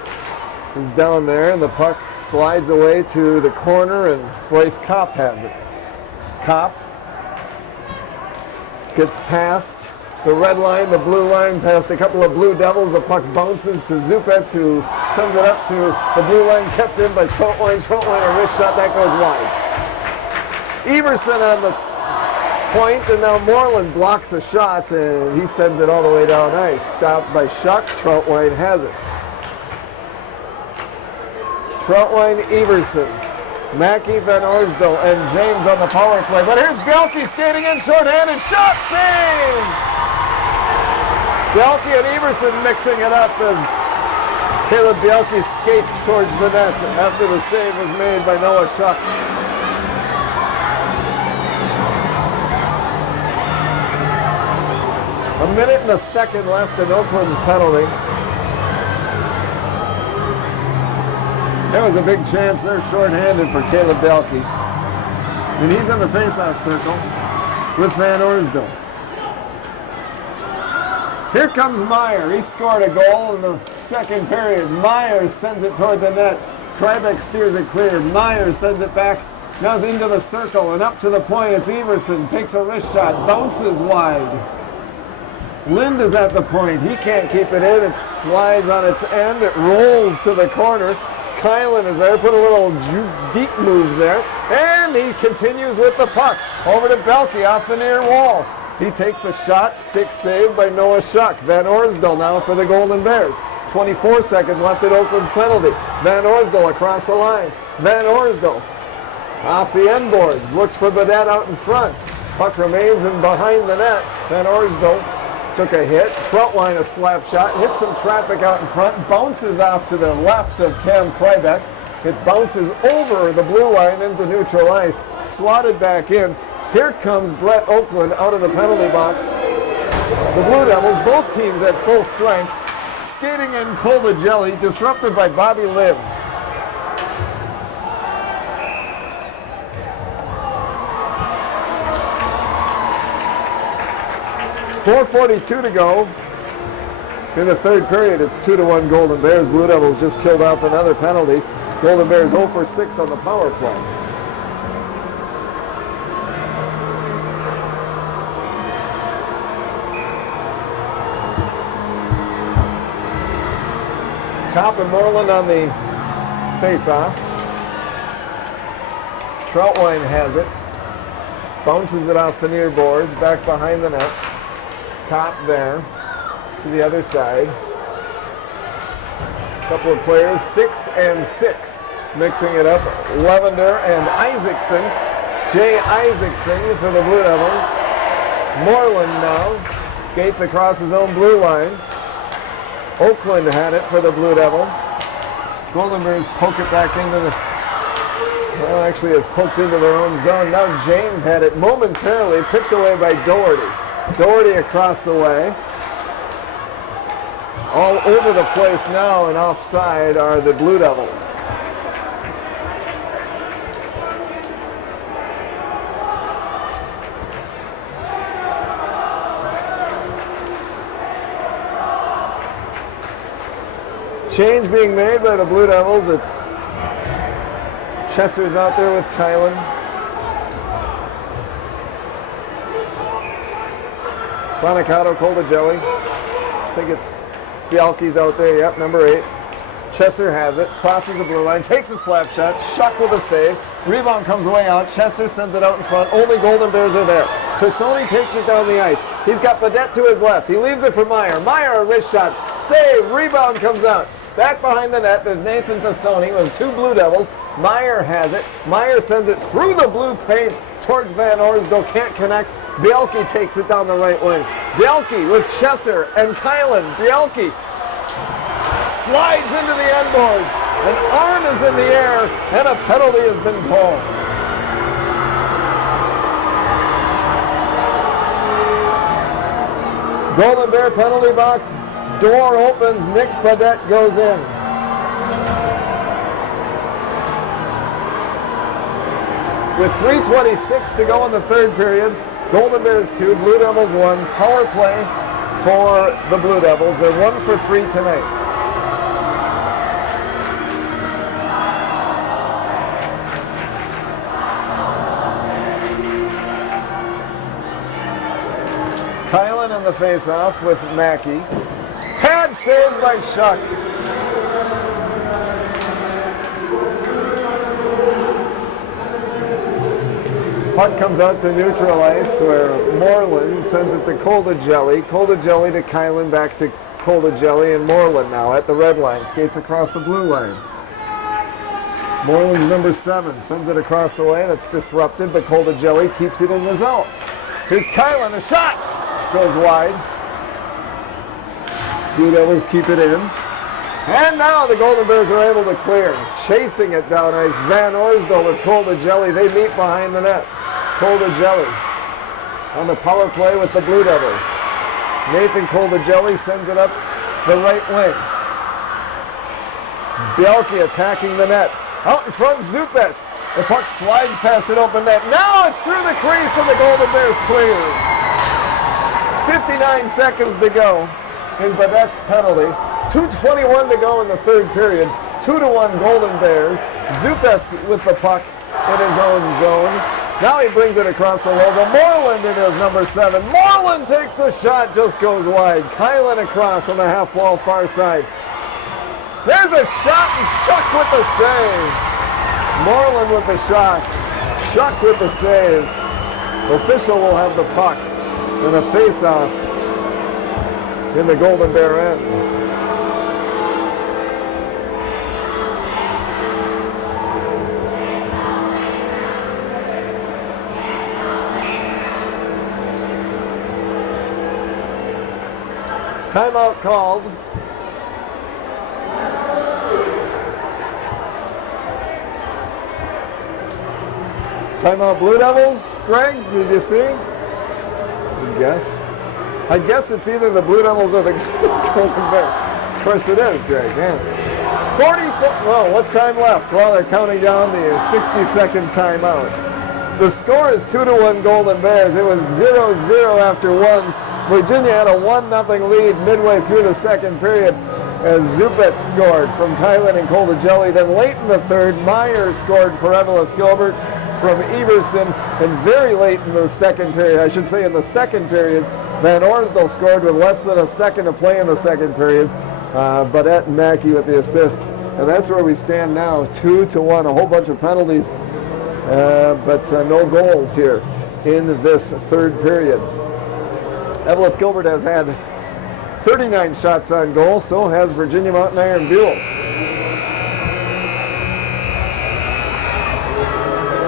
is down there, and the puck slides away to the corner, and Bryce Kopp has it. Kopp gets past the red line, the blue line, past a couple of Blue Devils. The puck bounces to Zupets, who sends it up to the blue line, kept in by Troutwine. Troutwine, a wrist shot, that goes wide. Everson on the point, and now Moreland blocks a shot, and he sends it all the way down ice. Stopped by Schuck. Troutwine has it. Troutwine, Everson, Mackey, Van Orsdal, and James on the power play. But here's Bielke skating in shorthanded. Shot saved! Bielke and Everson mixing it up as Caleb Bielke skates towards the net after the save was made by Noah Schuck. A minute and a second left in Oakland's penalty. That was a big chance. They're shorthanded for Caleb Bielke. And he's in the faceoff circle with Van Orsdal. Here comes Meyer. He scored a goal in the second period. Meyer sends it toward the net. Krybeck steers it clear. Meyer sends it back Now into the circle and up to the point. It's Everson. Takes a wrist shot. Bounces wide. Lind is at the point. He can't keep it in. It slides on its end. It rolls to the corner. Kylan is there. Put a little deep move there. And he continues with the puck. Over to Belke off the near wall. He takes a shot. Stick saved by Noah Schuck. Van Orsdal now for the Golden Bears. 24 seconds left at Oakland's penalty. Van Orsdal across the line. Van Orsdal off the end boards. Looks for Badet out in front. Puck remains in behind the net. Van Orsdal took a hit. Troutwine a slap shot. Hits some traffic out in front. Bounces off to the left of Cam Krybeck. It bounces over the blue line into neutral ice. Swatted back in. Here comes Brett Oakland out of the penalty box. The Blue Devils, both teams at full strength. Skating in Colda Jelly, disrupted by Bobby Lim. .442 to go in the third period. It's 2-1 Golden Bears. Blue Devils just killed off another penalty. Golden Bears 0 for 6 on the power play. Kopp and Moreland on the face-off. Troutwine has it. Bounces it off the near boards, back behind the net. Kopp there to the other side. Couple of players, 6 and 6, mixing it up. Levender and Isaacson. Jay Isaacson for the Blue Devils. Moreland now skates across his own blue line. Oakland had it for the Blue Devils. Golden Bears poke it back into the, well, actually it's poked into their own zone. Now James had it momentarily picked away by Doherty. Doherty across the way. All over the place now and offside are the Blue Devils. Change being made by the Blue Devils. It's Chesser's out there with Kylan. Bonicato, Coldagelli. I think it's Bialke's out there. Yep, number 8. Chesser has it. Crosses the blue line. Takes a slap shot. Schuck with a save. Rebound comes way out. Chesser sends it out in front. Only Golden Bears are there. Tassoni takes it down the ice. He's got Badet to his left. He leaves it for Meyer. Meyer a wrist shot. Save. Rebound comes out. Back behind the net, there's Nathan Tassoni with 2 Blue Devils. Meyer has it. Meyer sends it through the blue paint towards Van Orsdal. Can't connect. Bielke takes it down the right wing. Bielke with Chesser and Kylan. Bielke slides into the end boards. An arm is in the air, and a penalty has been called. Golden Bear penalty box. Door opens, Nick Badet goes in. With 3:26 to go in the third period, Golden Bears 2, Blue Devils 1. Power play for the Blue Devils. They're 1 for 3 tonight. Kylan in the face-off with Mackey. Pad saved by Schuck. Puck comes out to neutral ice where Moreland sends it to Coldagelli. Coldagelli to Kylan, back to Coldagelli, and Moreland now at the red line. Skates across the blue line. Moreland's number 7 sends it across the way. That's disrupted, but Coldagelli keeps it in the zone. Here's Kylan, a shot! Goes wide. Blue Devils keep it in. And now the Golden Bears are able to clear. Chasing it down ice. Van Orsdal with Coldagelli. They meet behind the net. Coldagelli on the power play with the Blue Devils. Nathan Coldagelli sends it up the right wing. Bielke attacking the net. Out in front, Zupets. The puck slides past an open net. Now it's through the crease and the Golden Bears clear. 59 seconds to go in Badet's penalty. 2:21 to go in the third period. 2-1 Golden Bears. Zupets with the puck in his own zone. Now he brings it across the logo. Moreland in his number 7. Moreland takes a shot, just goes wide. Kylan across on the half wall far side. There's a shot and Shuck with the save. Moreland with the shot. Shuck with the save. Official will have the puck in a face-off in the Golden Bear end. Timeout called. Timeout Blue Devils. Greg, did you see? Good guess. I guess it's either the Blue Devils or the Golden Bears. Of course it is, Greg. Yeah. 44. Well, what time left? Well, they're counting down the 60-second timeout. The score is 2-1 Golden Bears. It was 0-0 after 1. Virginia had a 1-0 lead midway through the second period as Zupet scored from Kylan and Koldajelli. Then late in the third, Meyer scored for Eveleth Gilbert from Everson. And very late in the second period, I should say in the second period, Van Orsdal scored with less than a second to play in the second period. Badette and Mackey with the assists. And that's where we stand now, 2-1. A whole bunch of penalties, but no goals here in this third period. Eveleth Gilbert has had 39 shots on goal, so has Virginia Mountain Iron Buell.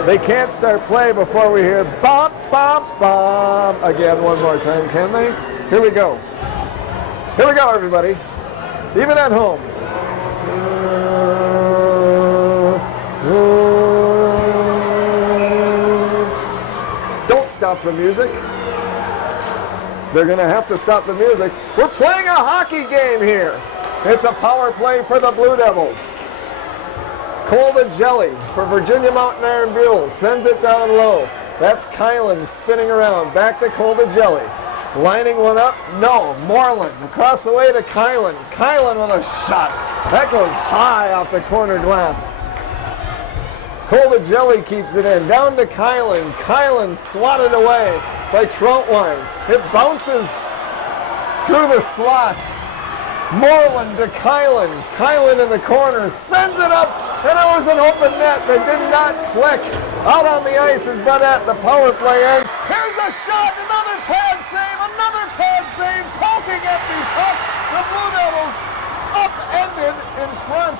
They can't start play before we hear bop, bop, bop again one more time, can they? Here we go. Here we go, everybody. Even at home. Don't stop the music. They're going to have to stop the music. We're playing a hockey game here. It's a power play for the Blue Devils. Koldajelli for Virginia Mountain Iron Buell sends it down low. That's Kylan spinning around. Back to Koldajelli. Lining one up. No. Moreland across the way to Kylan. Kylan with a shot. That goes high off the corner glass. Koldajelli keeps it in. Down to Kylan. Kylan swatted away by Troutwine. It bounces through the slot. Moreland to Kylan. Kylan in the corner sends it up, and it was an open net that did not click. Out on the ice is Badette. The power play ends. Here's a shot. Another pad save. Another pad save. Poking at the puck. The Blue Devils upended in front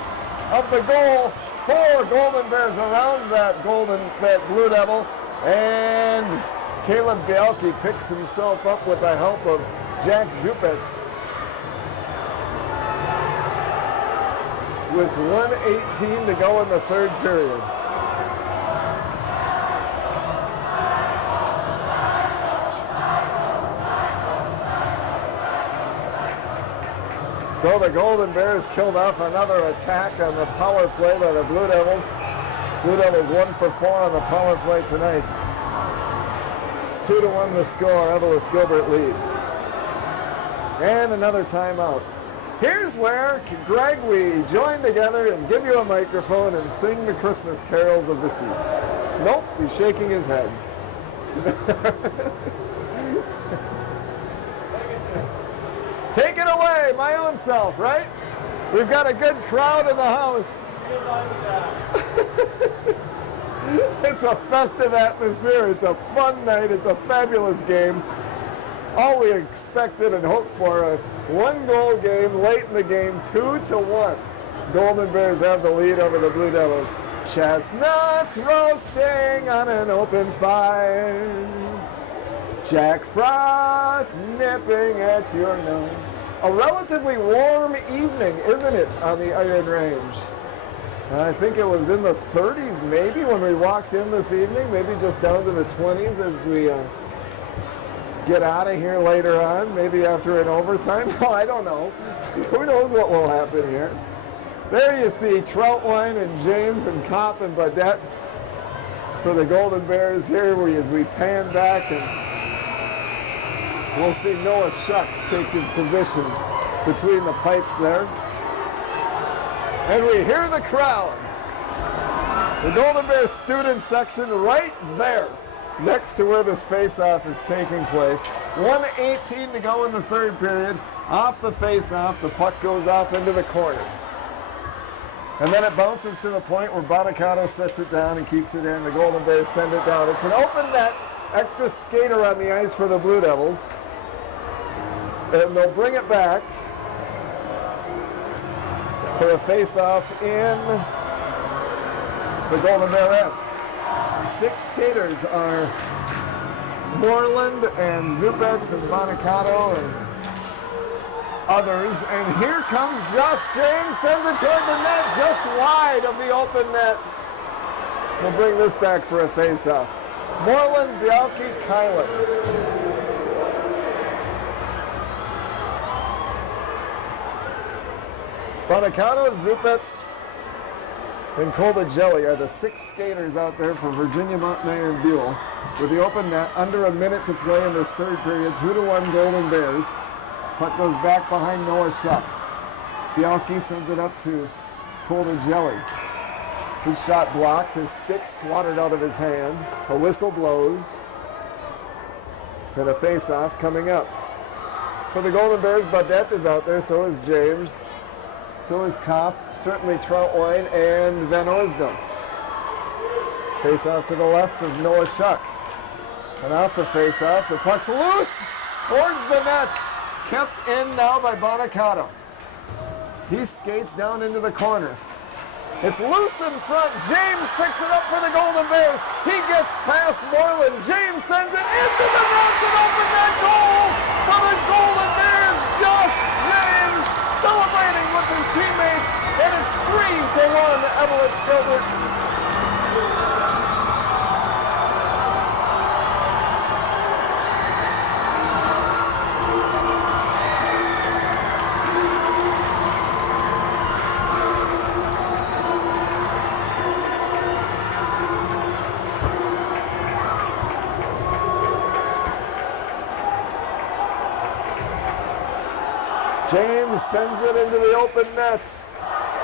of the goal. 4 Golden Bears around that Blue Devil, and Caleb Bialke picks himself up with the help of Jack Zupetz. With 1:18 to go in the third period. So the Golden Bears killed off another attack on the power play by the Blue Devils. Blue Devils 1 for 4 on the power play tonight. 2-1 the score. Eveleth Gilbert leads. And another timeout. Here's where, Greg, we join together and give you a microphone and sing the Christmas carols of the season. Nope, he's shaking his head. Take it away, my own self, right? We've got a good crowd in the house. It's a festive atmosphere. It's a fun night. It's a fabulous game. All we expected and hoped for, a 1-goal game late in the game, 2-1. Golden Bears have the lead over the Blue Devils. Chestnuts roasting on an open fire. Jack Frost nipping at your nose. A relatively warm evening, isn't it, on the Iron Range? I think it was in the 30s maybe when we walked in this evening, maybe just down to the 20s as we get out of here later on, maybe after an overtime. No, I don't know. Who knows what will happen here. There you see Troutwine and James and Kopp and Badette for the Golden Bears here as we pan back, and we'll see Noah Shuck take his position between the pipes there. And we hear the crowd. The Golden Bears student section right there, next to where this face-off is taking place. 1:18 to go in the third period. Off the face-off, the puck goes off into the corner. And then it bounces to the point where Bonacato sets it down and keeps it in. The Golden Bears send it down. It's an open net, extra skater on the ice for the Blue Devils. And they'll bring it back for a face-off in the Golden Bear end. 6 skaters are Moreland and Zupets and Bonacato and others. And here comes Josh James, sends it toward the net, just wide of the open net. We'll bring this back for a face-off. Moreland, Bialke, Kylan. Bonacato, Zupets, and Kolbajelli are the 6 skaters out there for Virginia, Montmagny, and Buell. With the open net, under a minute to play in this third period, 2-1 Golden Bears. Puck goes back behind Noah Shuck. Bialke sends it up to Kolbajelli. His shot blocked, his stick swatted out of his hand. A whistle blows. And a face-off coming up. For the Golden Bears, Baudette is out there, so is James. So is Kopp, certainly Troutwine, and Van Orsdam. Face-off to the left of Noah Shuck. And off the face-off, the puck's loose towards the net. Kept in now by Bonacato. He skates down into the corner. It's loose in front. James picks it up for the Golden Bears. He gets past Moreland. James sends it into the net and open that goal for the Golden Bears. Josh James celebrating with his teammates, and it's 3-1 Eveleth Gilbert. James sends it into the open net,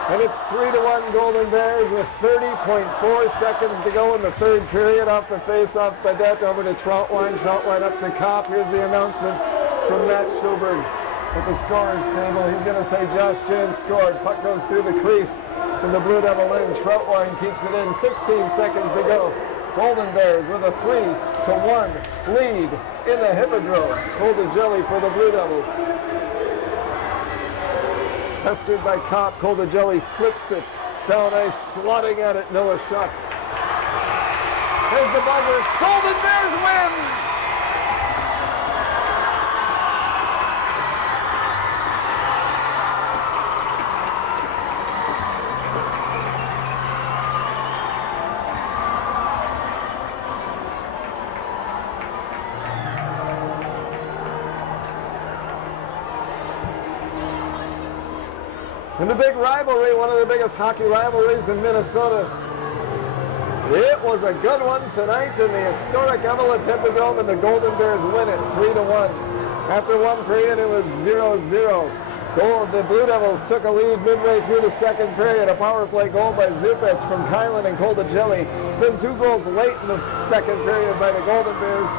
and it's 3-1 Golden Bears with 30.4 seconds to go in the third period. Off the face-off, Baudette over to Troutwine. Troutwine up to Kopp. Here's the announcement from Matt Schuberg at the scorer's table. He's going to say Josh James scored. Puck goes through the crease in the Blue Devil end. Troutwine keeps it in. 16 seconds to go. Golden Bears with a 3-1 lead in the Hippodrome. Kolbajelli for the Blue Devils. Pestered by Kopp, Kolbajelli flips it down ice, swatting at it, Noah Shuck. There's the buzzer. Golden Bears win! In the big rivalry, one of the biggest hockey rivalries in Minnesota. It was a good one tonight in the historic Eveleth Hippodrome, and the Golden Bears win it 3-1. After one period, it was 0-0. The Blue Devils took a lead midway through the second period. A power play goal by Zupets from Kylan and Kolbajelli. Then 2 goals late in the second period by the Golden Bears.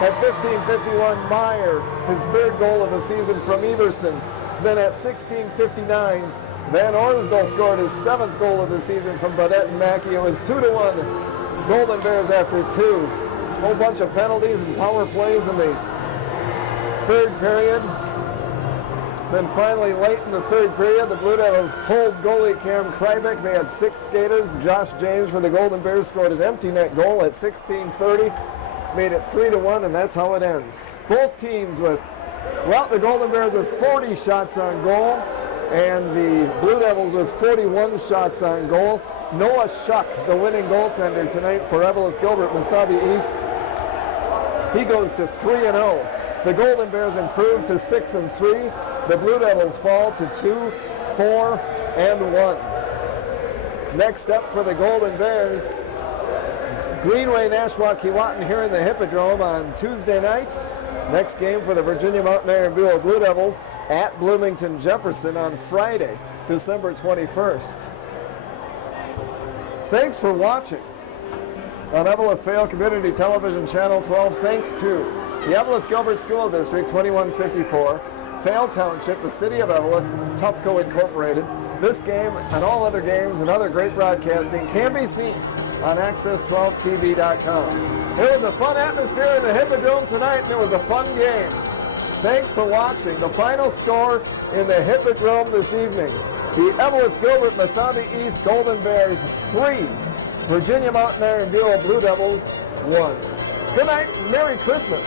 At 15:51, Meyer, his 3rd goal of the season from Everson. Then at 16:59, Van Orsdal scored his 7th goal of the season from Baudette and Mackey. It was 2-1 Golden Bears after 2. A whole bunch of penalties and power plays in the third period. Then finally, late in the third period, the Blue Devils pulled goalie Cam Krybeck. They had 6 skaters. Josh James for the Golden Bears scored an empty net goal at 16:30. Made it 3-1, and that's how it ends. Both teams with, well, the Golden Bears with 40 shots on goal, and the Blue Devils with 41 shots on goal. Noah Shuck, the winning goaltender tonight for Eveleth Gilbert, Mesabi East. He goes to 3-0. The Golden Bears improve to 6-3. The Blue Devils fall to 2-4-1. Next up for the Golden Bears, Greenway Nashua Keewatin here in the Hippodrome on Tuesday night. Next game for the Virginia Montmagny and Buell Blue Devils at Bloomington Jefferson on Friday, December 21st. Thanks for watching on Eveleth Vale Community Television Channel 12. Thanks to the Eveleth Gilbert School District 2154, Vale Township, the City of Eveleth, Tufco Incorporated. This game and all other games and other great broadcasting can be seen on Access12TV.com. It was a fun atmosphere in the Hippodrome tonight, and it was a fun game. Thanks for watching. The final score in the Hippodrome this evening: the Eveleth Gilbert Mesabi East Golden Bears 3, Virginia Mountain Iron Buell Blue Devils 1. Good night, Merry Christmas.